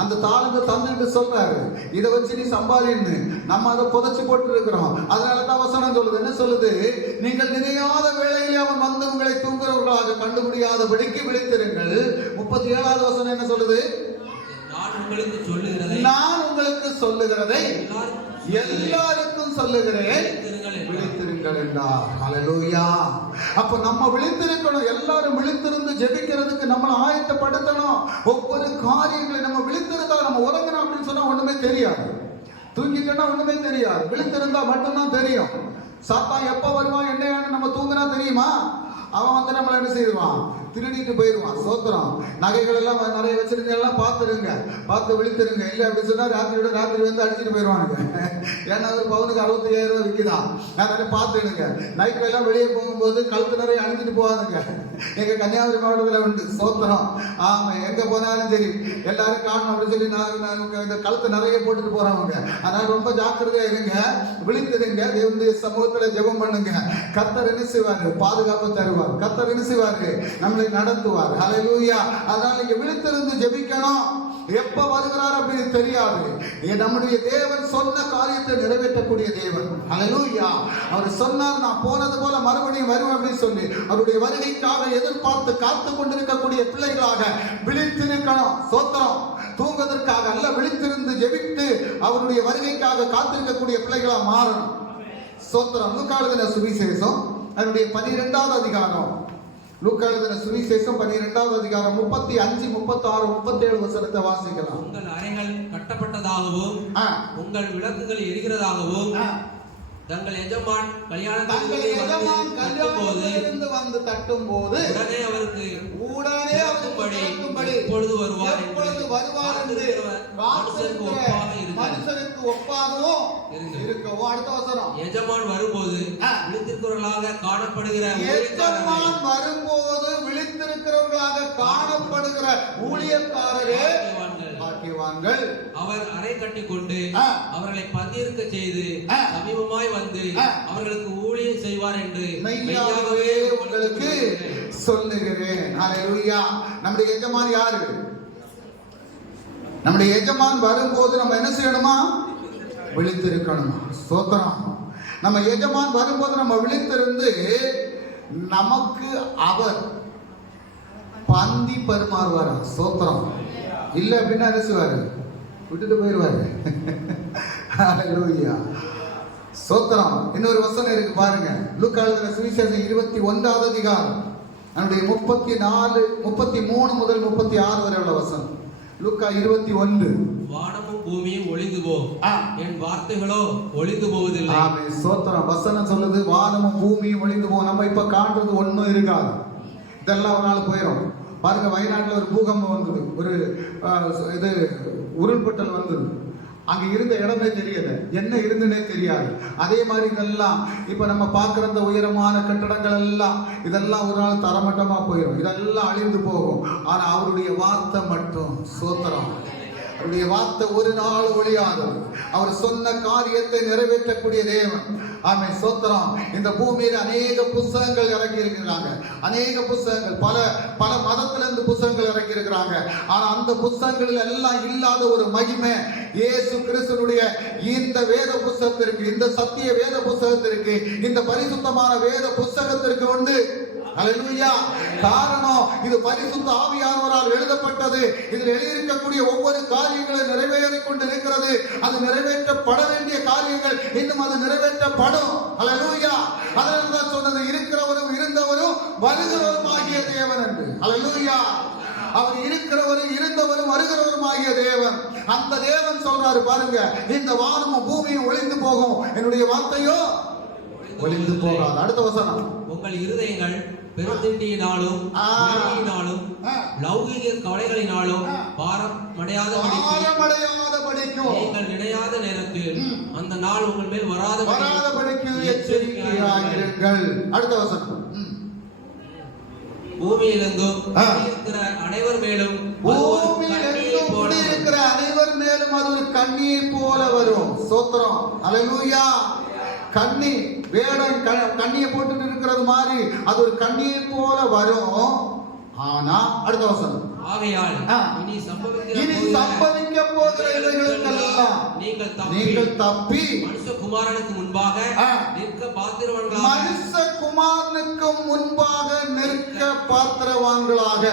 அந்த தாளந்தை தந்துட்டு சொல்றாரு, இதை வச்சு நீ சம்பாதின்னு. நம்ம அதை புதைச்சு போட்டு இருக்கிறோம். அதனாலதான் வசனம் சொல்லுது, என்ன சொல்லுது? நீங்கள் நினையாத வேளையிலே அவன் வந்து உங்களை தூங்குறவர்களாக கண்டுபிடியாதபடிக்கு விழித்திருங்கள். 37வது வசனம் என்ன சொல்லுது? நான் உங்களுக்கு சொல்லுகிறதை எல்லாருக்கும் சொல்லுகிறேன், விழித்திருங்கள் என்றார். ஹல்லேலூயா. அப்ப நம்ம விழித்திருக்கணும். எல்லாரும் விழித்திருந்து ஜெபிக்கிறதுக்கு நம்மளை ஆயத்தப்படுத்தணும். ஒவ்வொரு காரியங்களை நம்ம விழித்திருந்தா, நம்ம உறங்கணும் அப்படின்னு சொன்னா ஒண்ணுமே தெரியாது. தூங்கிட்டோம்னா ஒண்ணுமே தெரியாது. விழித்திருந்தா மட்டும்தான் தெரியும். சாத்தான் எப்ப வருவான் என்னன்னு நம்ம தூங்கினா தெரியுமா? அவன் வந்து நம்மளை என்ன செய்வான்? திருடிட்டு போயிடுவான். சோத்திரம். நகைகள் எல்லாம் நிறைய வச்சிருங்க, எல்லாம் பார்த்துருங்க, பார்த்து விழித்திருங்க. இல்லை அப்படின்னு சொன்னா ராத்திரி வந்து அடிச்சுட்டு போயிடுவானுங்க. ஏன்னா ஒரு பவுனுக்கு 65,000 ரூபாய் விற்குதான். அதனால பார்த்துடுங்க. நைட்ல எல்லாம் வெளியே போகும்போது கழுத்து நிறைய அணிஞ்சிட்டு போவாதுங்க. எங்க கன்னியாகுமரி மாவட்டத்தில் உண்டு. சோத்திரம். ஆமா, எங்க போனாலும் சரி எல்லாரும் காணும் அப்படின்னு சொல்லி நான் இந்த கழுத்து நிறைய போட்டுட்டு போறவங்க. அதனால ரொம்ப ஜாக்கிரதையா இருங்க, விழித்திருங்க. தேவனுடைய சமூகத்துல ஜெபம் பண்ணுங்க. கர்த்தர் என்ன செய்வாரு? பாதுகாப்பு தருவார். கர்த்தர் என்ன செய்வாரு? நம்மளை நடத்துவார். ஹல்லேலூயா. அதனால நீங்க விழித்திருந்து ஜெபிக்கணும். எப்ப வருகிறார் அப்படின்னு தெரியாது. நம்முடைய தேவன் சொன்ன காரியத்தை நிறைவேற்றக்கூடிய தேவன். ஹல்லேலூயா. அவர் சொன்னார், நான் போனது போல மறுபடியும் வருவேன் அப்படின்னு சொல்லி அவருடைய வருகைக்காக எதிர்பார்த்து காத்து கொண்டிருக்கக்கூடிய பிள்ளைகளாக விழித்திருக்கணும். சோத்திரம். தூங்குவதற்காக அல்ல, விழித்திருந்து ஜெபித்து அவருடைய வருகைக்காக காத்திருக்கக்கூடிய பிள்ளைகளா மாறணும். சோத்திரம். லூக்கா எழுதின சுவிசேஷம் அதனுடைய 12வது அதிகாரம். லூக்கா எழுதின சுவிசேஷம் 12வது அதிகாரம் 35, 36, 37 வசனத்தை வாசிக்கலாம். உங்கள் அறைகள் கட்டப்பட்டதாகவும் உங்கள் விளக்குகள் எரிகிறதாகவும் தங்கள் எஜமான் கல்யாணத்திலிருந்து வந்து தட்டும் போது உடனே அவருக்கு எப்பொழுது வருவார் என்று மனுஷருக்கு ஒப்பாகவும் இருக்கவும். அடுத்த வசனம். எஜமான் வரும்போது விழித்திருக்கிறவர்களாக காணப்படுகிற ஊழியக்காரரே பாக்கியவான்கள். அவர் அறை கட்டி கொண்டு அவர்களை பந்தியிருக்க செய்து சமீபமாய் வந்து அவர்களுக்கு ஊழியம் செய்வார் என்று மெய்யாகவே உங்களுக்கு சொல்லுகிறேன். ஹல்லேலூயா. நம்முடைய எஜமான் யாரு? நம்முடைய எஜமான் வரும்போது நம்ம என்ன செய்யணுமா? விழித்திருக்கணுமா? ஸ்தோத்திரம். நம்ம எஜமான் வரும்போது நம்ம விழித்திருந்து நமக்கு அவர் பந்தி பரிமாறுவார். ஸ்தோத்திரம். இல்ல அப்படின்னா என்ன செய்வாரு? விட்டுட்டு போயிடுவாரு. ஹல்லேலூயா. ஸ்தோத்திரம். இன்னொரு வசனம் இருக்கு பாருங்க. லூக்கா எழுதின சுவிசேஷம் 21வது அதிகாரம் நம்முடைய 34, 33 முதல் 36 வரை உள்ள வசனம். லூக்கா 21. வானமும் பூமியும் ஒளிந்து போ, என் வார்த்தைகளோ ஒளிந்து போவதில்லை. ஆமென். ஸ்தோத்திரம். வசனம் சொல்லுது வானமும் பூமியும் ஒளிந்து போ. நம்ம இப்ப காண்றது ஒண்ணும் இருக்காது. இதெல்லாம் ஒரு நாள் போயிடும். பாருங்க, வயநாட்டில் ஒரு பூகம்பம் வந்தது. ஒரு இது உருள்பட்டல் வந்தது. அங்க இருந்த இடமே தெரியல, என்ன இருந்துன்னே தெரியாது. அதே மாதிரி இதெல்லாம் இப்ப நம்ம பார்க்கிற அந்த உயரமான கட்டடங்கள் எல்லாம் இதெல்லாம் ஒரு நாள் தரமட்டமா போயிடும். இதெல்லாம் அழிந்து போகும். ஆனா அவருடைய வார்த்தை மட்டும். சோத்திரம். அவருடைய வார்த்தை ஒரு நாள் ஒழியாது. அவர் சொன்ன காரியத்தை நிறைவேற்றக்கூடிய தேவன். ஆமென். சோத்திரம். இந்த பூமியில அநேக புத்தகங்கள் இறங்கி இருக்கிறாங்க. அநேக புத்தகங்கள், பல மதத்திலிருந்து புத்தகங்கள் இறங்கி இருக்கிறாங்க. ஆனா அந்த புத்தகங்களில் எல்லாம் இல்லாத ஒரு மகிமை இயேசு கிறிஸ்துவினுடைய இந்த வேத புத்தகத்திற்கு, இந்த சத்திய வேத புத்தகத்திற்கு, இந்த பரிசுத்தமான வேத புத்தகத்திற்கு உண்டு. ஹல்லேலூயா. காரணம், இது பரிசுத்த ஆவியானவரால் எழுதப்பட்டது. இதில் எழுதியிருக்கக்கூடிய ஒவ்வொரு காரியங்களும் நிறைவேறிக் கொண்டு இருக்கிறது. அது நிறைவேற்றப்பட வேண்டிய காரியங்கள் இன்னும் அது நிறைவேற்றப்படும். ஹல்லேலூயா. அதனால தான் சொன்னது, இருக்கிறவரும் இருந்தவரும் வருகிறவரும் ஆகிய தேவன் என்று. ஹல்லேலூயா. அவர் இருக்கிறவரும் இருந்தவரும் வருகிறவரும் ஆகிய தேவன். அந்த தேவன் சொல்றாரு பாருங்க, இந்த வானமும் பூமியும் ஒளிந்து போகும், என்னுடைய வார்த்தையோ ஒளிந்து போகாது. அடுத்த வசனம். உங்கள் இருதயங்கள் பெருந்திண்டியினாலும் லௌகிக கவலைகளினாலும் பாரமடையாதபடிக்கும் நீங்கள் நினையாத நேரத்தில் அந்த நாள் உங்கள் மேல் வராதபடிக்கு எச்சரிக்கையாயிருங்கள். அடுத்த வசனம். பூமியிலெங்கும் இருக்கிற அனைவர் மேலும் அது ஒரு கண்ணீர் போல வரும். சோத்திரம். ஹல்லேலூயா. கண்ணி வேடம் கண்ணியை போட்டுட்டு இருக்கிறது மாதிரி அது ஒரு கண்ணியை போல வரும். ஆனா அடுத்த வசனம், ஆகையால் இனி சம்பவிக்க போகிற இவைகளுக்கெல்லாம் நீங்கள் தப்பி மனுஷகுமாரனுக்கு முன்பாக நிற்க பாத்திரவான்களாக, மனுஷகுமாரனுக்கு முன்பாக நிற்க பாத்திரவான்களாக.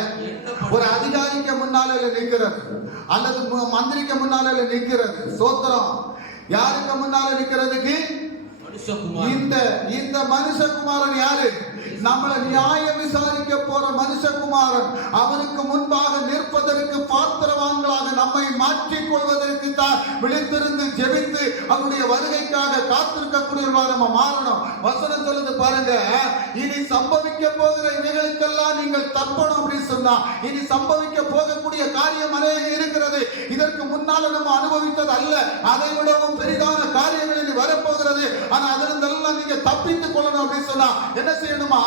ஒரு அதிகாரிக்கு முன்னால நிற்கிறது அல்லது மந்திரிக்கு முன்னால நிற்கிறது. சோத்திரம். யாருக்கு முன்னால நிற்கிறதுக்கு? இந்த மனுஷகுமாரன் யாரு? நம்மளை நியாயம் விசாரிக்க போற மனுஷகுமாரன். அவருக்கு முன்பாக நிற்பதற்கு பாத்திரவான்களாக நம்மை மாற்றிக் கொள்வதற்கு தான் விழித்திருந்து ஜெபித்து அவருடைய வருகைக்காக காத்திருக்கக்கூடியவர்களாக நம்ம மாறணும். வசனம் சொல்லுது பாருங்க, இனி சம்பவிக்க போகிற இவைகளுக்கெல்லாம் நீங்கள் தப்பணும் அப்படின்னு சொன்னா, இனி சம்பவிக்க போகக்கூடிய காரியம் அநேக இருக்கிறது. இதற்கு முன்னால நம்ம அனுபவித்தது அல்ல, அதை விடவும் பெரிதான காரியங்கள் இனி வரப்போகிறது. ஆனா அதிலிருந்தெல்லாம் நீங்க தப்பித்துக் கொள்ளணும் அப்படின்னு சொன்னா என்ன செய்யணுமா?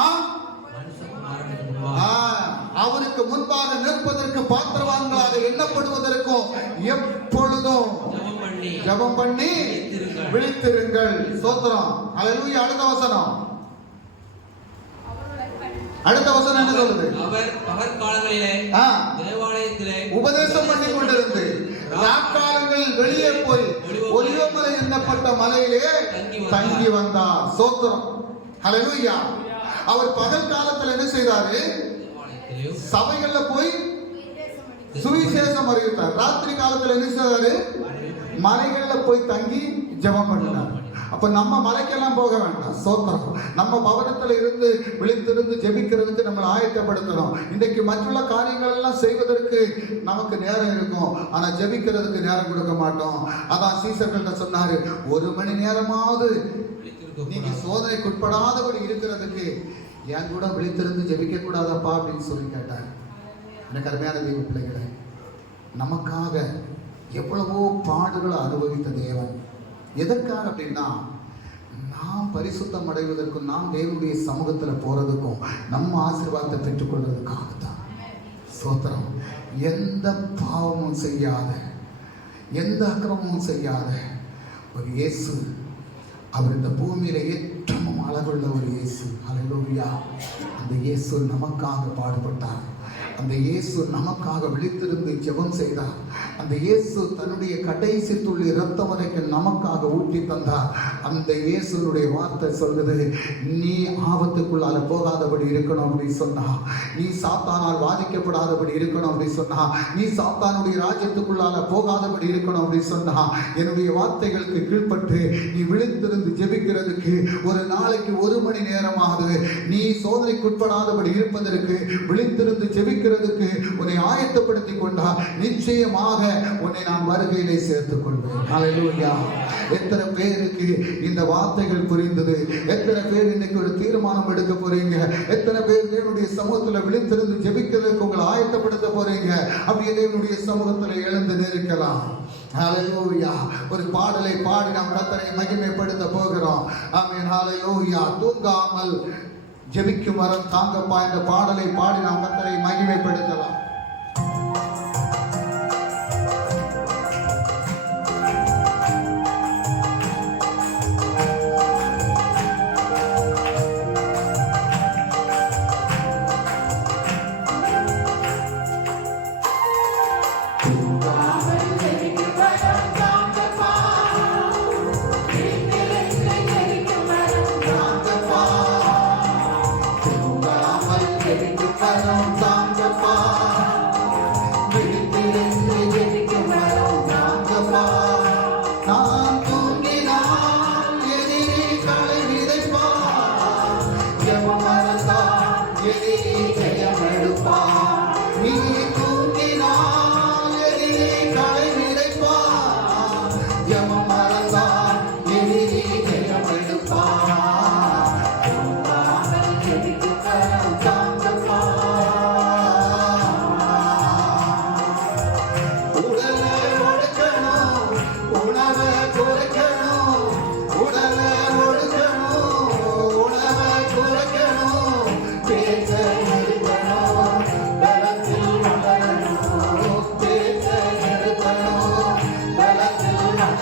அவருக்கு முன்பாக நிற்பதற்கு பாத்திரவான்களாக எண்ணப்படுவதற்கும் எப்பொழுதும் ஜெபம் பண்ணி விழித்திருங்கள். ஸ்தோத்திரம். அல்லேலூயா. அடுத்த வசனம் என்ன சொல்லுது? அவர் பகற்காலங்களிலே தேவாலயத்திலே உபதேசம் பண்ணி கொண்டிருந்து ராக்காலங்களில் வெளியே போய் ஒலிவமலை என்னப்பட்ட மலையிலே தங்கி வந்தார். ஸ்தோத்திரம். அல்லேலூயா. அவர் பகல் காலத்துல என்ன செய்தாரு? சபைகள்ல போய் சுவிசேஷம் அறிவித்தார். ராத்திரி காலத்துல என்ன செய்தாரு? மலைகள்ல போய் தங்கி ஜெபம் பண்ணினார். அப்ப நம்ம மலைக்கெல்லாம் போக வேண்டாம். சோத்திரம். நம்ம பவனத்துல இருந்து விழித்திருந்து ஜெபிக்கிறதுக்கு நம்மளை ஆயத்தப்படுத்தணும். இன்றைக்கு மற்றுள்ள காரியங்கள் எல்லாம் செய்வதற்கு நமக்கு நேரம் இருக்கும், ஆனா ஜெபிக்கிறதுக்கு நேரம் கொடுக்க மாட்டோம். அதான் சீசர்கள்ட்ட சொன்னாரு, 1 மணி நேரமாவது நீங்க சோதனைக்கு உட்படாதபடி இருக்கிறதுக்கு என் கூட விழித்திருந்து ஜெபிக்க கூடாதப்பா அப்படின்னு சொல்லி கேட்டார். எனக்கு அருமையான தெய்வ பிள்ளைகளை, நமக்காக எவ்வளவோ பாடுகளை அனுபவித்த தேவன். எதற்காக அப்படின்னா, நாம் பரிசுத்தம் அடைவதற்கும் நாம் தேவனுடைய சமூகத்தில் போறதுக்கும் நம்ம ஆசீர்வாதத்தை பெற்றுக்கொள்வதற்காக தான். சோத்திரம். எந்த பாவமும் செய்யாத, எந்த அக்கிரமமும் செய்யாத ஒரு இயேசு, அவர் இந்த பூமியில ஏற்றமும் அளவுள்ள ஒரு இயேசு. அல்லேலூயா. அந்த இயேசு நமக்காக பாடுபட்டார். அந்த இயேசு நமக்காக விழித்திருந்து ஜெபம் செய்தார். அந்த இயேசு தன்னுடைய கடைசி துள்ளி இரத்தம் வரைக்கும் நமக்காக ஊற்றி தந்தார். அந்த இயேசுனுடைய வார்த்தை சொல்லுது, நீ ஆபத்துக்குள்ளால போகாதபடி இருக்கணும் அப்படின்னு சொன்னா, நீ சாத்தானால் வாதிக்கப்படாதபடி இருக்கணும் அப்படின்னு சொன்னா, நீ சாத்தானுடைய ராஜ்யத்துக்குள்ளால போகாதபடி இருக்கணும் அப்படின்னு சொன்னா, என்னுடைய வார்த்தைகளுக்கு கீழ்பட்டு நீ விழித்திருந்து ஜெபிக்கிறதுக்கு ஒரு நாளைக்கு 1 மணி நேரமாவது நீ சோதனைக்குட்படாதபடி இருப்பதற்கு விழித்திருந்து ஜெபிக்கிறதுக்கு உன்னை ஆயத்தப்படுத்தி கொண்டால் நிச்சயமாக உன்னை நான் வருகையிலே சேர்த்துக் கொள்வேன். அல்லேலூயா. எத்தனை பேருக்கு இந்த வார்த்தைகள் புரிந்தது? எத்தனை பேர் இன்னைக்கு ஒரு தீர்மானம் எடுக்க போறீங்க? எத்தனை பேர் தேவனுடைய சமூகத்துல விழித்திருந்து ஜெபிக்கிறதுக்கு உங்களை ஆயத்தப்படுத்த போறீங்க? அப்படியே தேவனுடைய சமூகத்துல எழுந்து நிற்கலாம். ஹல்லேலூயா. ஒரு பாடலை பாடி நாம் கர்த்தரை மகிமைப்படுத்த போகிறோம். ஆமென். ஹல்லேலூயா. தூங்காமல் ஜெபிக்கும் வரம் தாங்கப்பா என்ற பாடலை பாடி நாம் கர்த்தரை மகிமைப்படுத்தலாம்.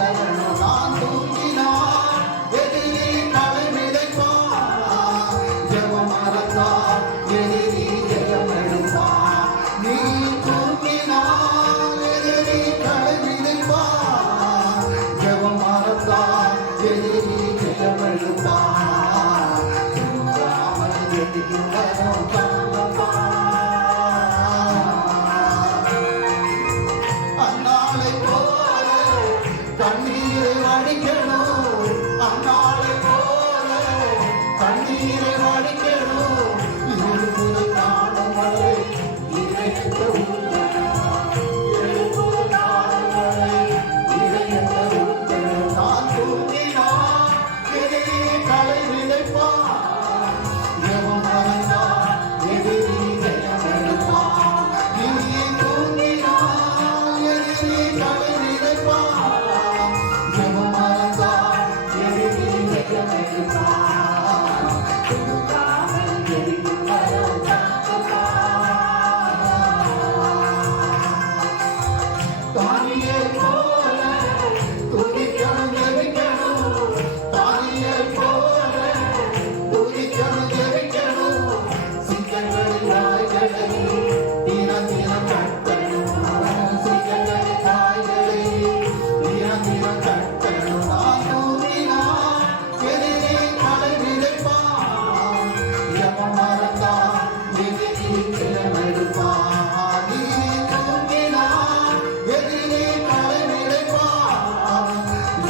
Hallelujah. எடுப்பா தூங்காமல் ஜெபிக்கும் வரம் தாங்கப்பா அந்நாளை போல கண்ணீரை வடிக்கணும் அந்நாளை போல கண்ணீரை வடிக்கணும் எழுப்புதல் காணும் வரை இறைத்த எழுப்புதல் காணும் வரை இறைத்த நான் தூங்கினா எதிரி களை விதைப்பா எவன் மறந்தா எதிரி ஜெயம் எடுப்பா நீ தூங்கினா எதிரி களை விதைப்பா எவன் மறந்தா எதிரி ஜெயம் எடுப்பா தூங்காமல் ஜெபிக்கும் வரம் தாங்கப்பா தானியேல் போல துதிக்கணும் ஜெபிக்கணும் தானியேல் போல துதிக்கணும் ஜெபிக்கணும் சிங்கங்களின் வாய்களை தினம் தினம் கட்டணும் சிங்கங்களின் வாய்களை தினம் தினம் கட்டணும் நான் தூங்கினா எதிரி களை விதைப்பா எவன் மறந்தா எதிரி ஜெயம் எடுப்பா நீ தூங்கினா எதிரி களை விதைப்பா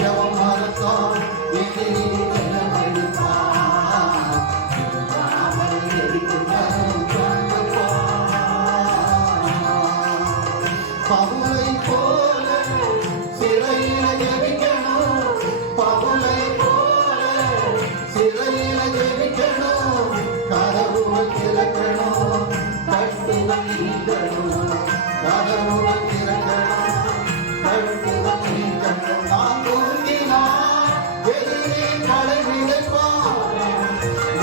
எவன் மறந்தா எதிரி ஜெயம் எடுப்பா தூங்காமல் ஜெபிக்கும் வரம் தாங்கப்பா பவுலை போல சிறையில ஜெபிக்கணும் பவுலை போல சிறையில ஜெபிக்கணும் கதவுகள் திறக்கணும் கட்டுகள் நீக்கணும் கதவுகள் திறக்கணும் கட்டுகள் நீக்கணும் நான் தூங்கினா எதிரி களை விதைப்பா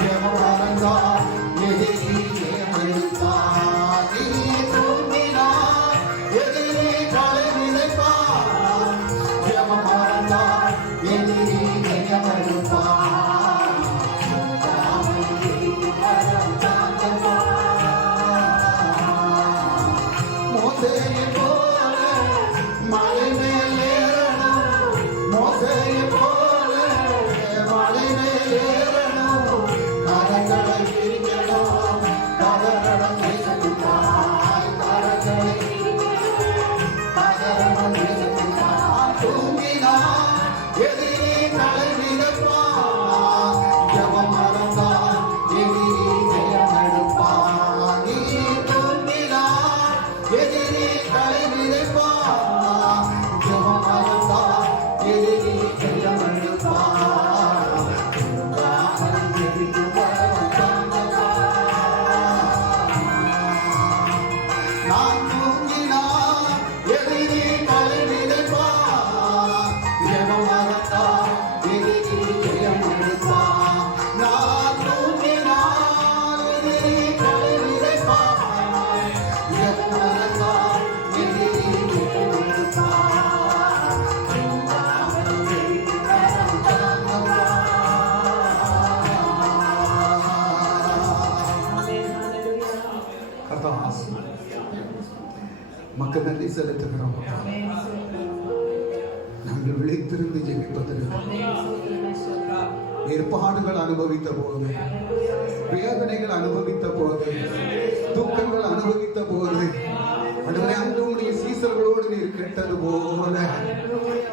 எவன் மறந்தா எதிரி ஜெயம் எடுப்பா நீ தூங்கினா எதிரி களை விதைப்பா எவன் மறந்தா எதிரி ஜெயம் எடுப்பா தூங்காமல் ஜெபிக்கும் வரம் தாங்கப்பா மோசேயை போல மலை மேல் ஏறணும் மோசேயை போல மலை மேல் ஏறணும் கரங்களை பிரிக்கணும் கதறடம் பேசுகிறாய் கரங்களை கதறடம் பேசுகிறாய் தூங்கினா எதிரி களை விதைப்பா எவன் மறந்தா எதிரி ஜெயம் எடுப்பா நீ தூங்கினா எதிரி களை விதைப்பா எவன் மறந்தா எதிரி ஜெயம் எடுப்பா தூங்காமல் ஜெபிக்கும் வரம் தாங்கப்பா நான் தூங்கினா எதிரி களை விதைப்பா எவன் மறந்தா எதிரி ஜெயம் எடுப்பா நான் தூங்கினா எதிரி களை விதைப்பா எவன் மறந்தா எதிரி ஜெயம் எடுப்பா தூங்காமல் ஜெபிக்கும் வரம் தாங்கப்பா கர்த்தர் மக்கள் நன்றி செலுத்துகிறோம் நாங்கள் விழித்திருந்து ஜெபிப்பதற்கு ஏற்பாடுகள் அனுபவித்த போது வேதனைகள் அனுபவித்த போது துக்கங்கள் அனுபவித்த போது ஆண்டவரே அன்று உடைய சீசர்களோடு நீர் கேட்டது போல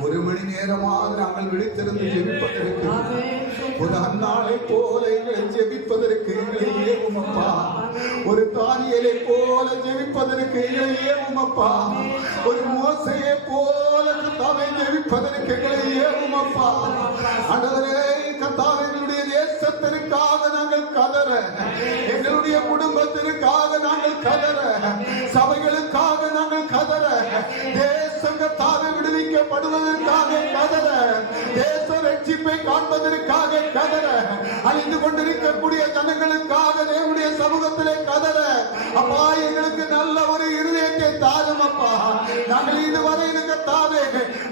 ஒரு மணி நேரமாக நாங்கள் விழித்திருந்து ஜெபிப்பதற்கு ஒரு அந்நாளை போல எங்களை ஜெபிப்பதற்கு எங்களை ஏவும் அப்பா ஒரு தானியேலை போல ஜெபிப்பதற்கு எங்களை ஏவும் அப்பா ஒரு மோசையை போல கர்த்தாவே ஜெபிப்பதற்கு எங்களை ஏவும் அப்பா ஆண்டவரே கர்த்தாவே எங்களுடைய தேசத்திற்காக நாங்கள் கதற எங்களுடைய குடும்பத்திற்காக நாங்கள் கதற சபைகளுக்காக நாங்கள் கதற தேசம் கர்த்தாவே விடுவிக்கப்படுவதற்காக கதற தேச ரட்சிப்பை காண்பதற்காக கதற அழிந்து கொண்டிருக்கக்கூடிய ஜனங்களுக்காக தேவனுடைய சமூகத்திலே கதற அப்பா எங்களுக்கு நல்ல ஒரு இருதயத்தை தாரும் அப்பா நாங்கள் இதுவரை கர்த்தாவே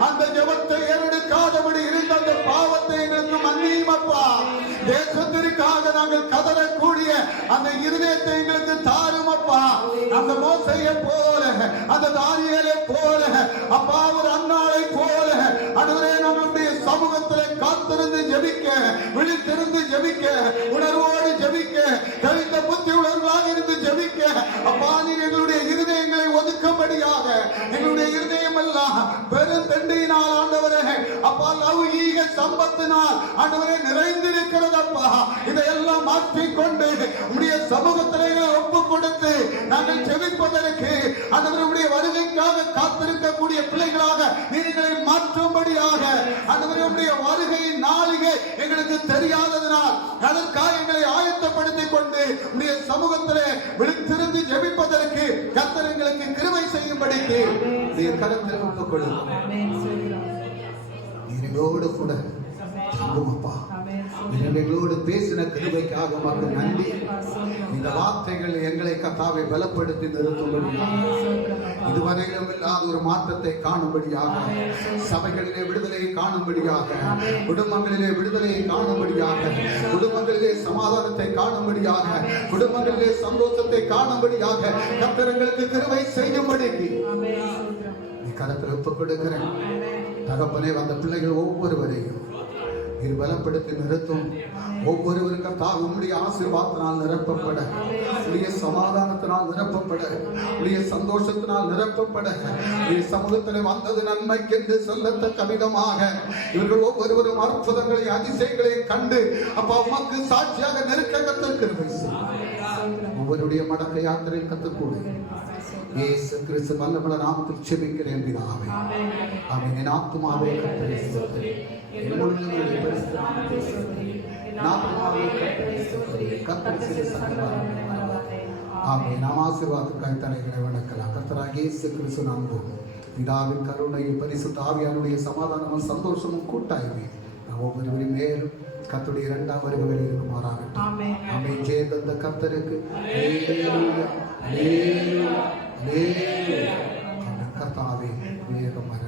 அந்த ஜெபத்தை ஏறெடுக்காதபடி இருந்த அந்த பாவத்தை எங்களுக்கு மன்னியும் அப்பா தேசத்திற்காக நாங்கள் கதறக்கூடிய அந்த இருதயத்தை எங்களுக்கு தாரும் அப்பா அந்த மோசையை போல அந்த தானியேலை போல அப்பா ஒரு அன்னாளை போல ஆண்டவரே நம்முடைய சமூகத்திலே காத்திருந்து ஜெபிக்க ஜெபிக்க, உணர்வோடு ஜெபிக்க, தெளிந்த புத்தி உள்ளவர்களாக இருந்து ஜெபிக்க அப்பா நீர் எங்களுடைய இருதயங்களை ஒதுக்கும்படியாக, எங்களுடைய இருதயம் எல்லாம் பெரும் தண்டையினால் ஆண்டவரே அப்பா லௌகீக சம்பத்தினால் ஆண்டவரே நிறைந்திருக்கிறது அப்பா. இதையெல்லாம் மாற்றிக்கொண்டு உடைய சமூகத்திலே ஒப்பு கொடுத்து நாங்கள் ஜெபிப்பதற்கு ஆண்டவருடைய வருகைக்காக காத்திருக்கக்கூடிய பிள்ளைகளாக நீங்களை மாற்றும்படியாக ஆண்டவருடைய வருகையின் நாளிகை எங்களுக்கு தெரியாததனால் அதற்காக எங்களை ஆயத்தப்படுத்திக் கொண்டு உடைய சமூகத்திலே விழித்திருந்து ஜெபிப்பதற்கு கர்த்தர் எங்களுக்கு கிருபை செய்யும்படிக்கு உடைய கரத்தில் ஒப்புக் கொடுக்கிறோம். நீங்களோடு கூட அப்பா எங்களோடு பேசின கிருபைக்காக மக்கள் நன்றி. இந்த வார்த்தைகள் எங்களை கர்த்தாவை பலப்படுத்தி நிறுத்தும்படியாக, இதுவரையிலும் இல்லாத ஒரு மாற்றத்தை காணும்படியாக, சபைகளிலே விடுதலையை காணும்படியாக, குடும்பங்களிலே விடுதலையை காணும்படியாக, குடும்பங்களிலே சமாதானத்தை காணும்படியாக, குடும்பங்களிலே சந்தோஷத்தை காணும்படியாக கர்த்தர் எங்களுக்கு கிருபை செய்யும்படிக்கு கரத்தில் ஒப்புக் கொடுக்கிறேன். தகப்பனே, வந்த பிள்ளைகள் ஒவ்வொருவரையும் நீர் பலப்படுத்தி நிறுத்தும். ஒவ்வொருவருக்கும் தான் உம்முடைய ஆசீர்வாதத்தினால் நிரப்பப்பட, உடைய சமாதானத்தினால் நிரப்பப்பட, உடைய சந்தோஷத்தினால் நிரப்பப்பட, உடைய சமூகத்தில் வந்தது நன்மைக்கென்று சொல்லத்தக்க விதமாக இவர்கள் ஒவ்வொருவரும் அற்புதங்களை அதிசயங்களை கண்டு அப்பா உமக்கு சாட்சியாக நெருக்க கர்த்தர் கிருபை செய்யும். ஒவ்வொருடைய மடக்க யாத்திரையில் கத்துக்கூட இயேசு கிறிஸ்து வல்லமையுள்ள நாமத்தில் ஜெபிக்கிறேன் பிதாவே. ஆமென். என் ஆத்துமாவே கர்த்தரை ஸ்தோத்திரி, என் முழுவதும் பரிசுத்த நாமத்தை ஸ்தோத்திரி, என் ஆத்துமாவே கர்த்தரை ஸ்தோத்திரி, கர்த்தர் செய்த சகல நன்மைகளுக்காக. ஆமென். நாம் ஆசீர்வாதத்துக்காய் தலைகளை வணங்கலாம். கர்த்தராகிய இயேசு கிறிஸ்து நாமத்தில் பிதாவின் கருணை, பரிசுத்த ஆவியானுடைய சமாதானமும் சந்தோஷமும் கூட்டாய்மை நாம் ஒவ்வொருவரின் மேலும் கர்த்தருடைய இரண்டாம் வருகையில் இருக்குமாறாகட்டும். ஆமென். ஜெயம் தந்த கர்த்தருக்கு அல்லேலூயா, அல்லேலூயா, அல்லேலூயா. கர்த்தாவே வேகமாக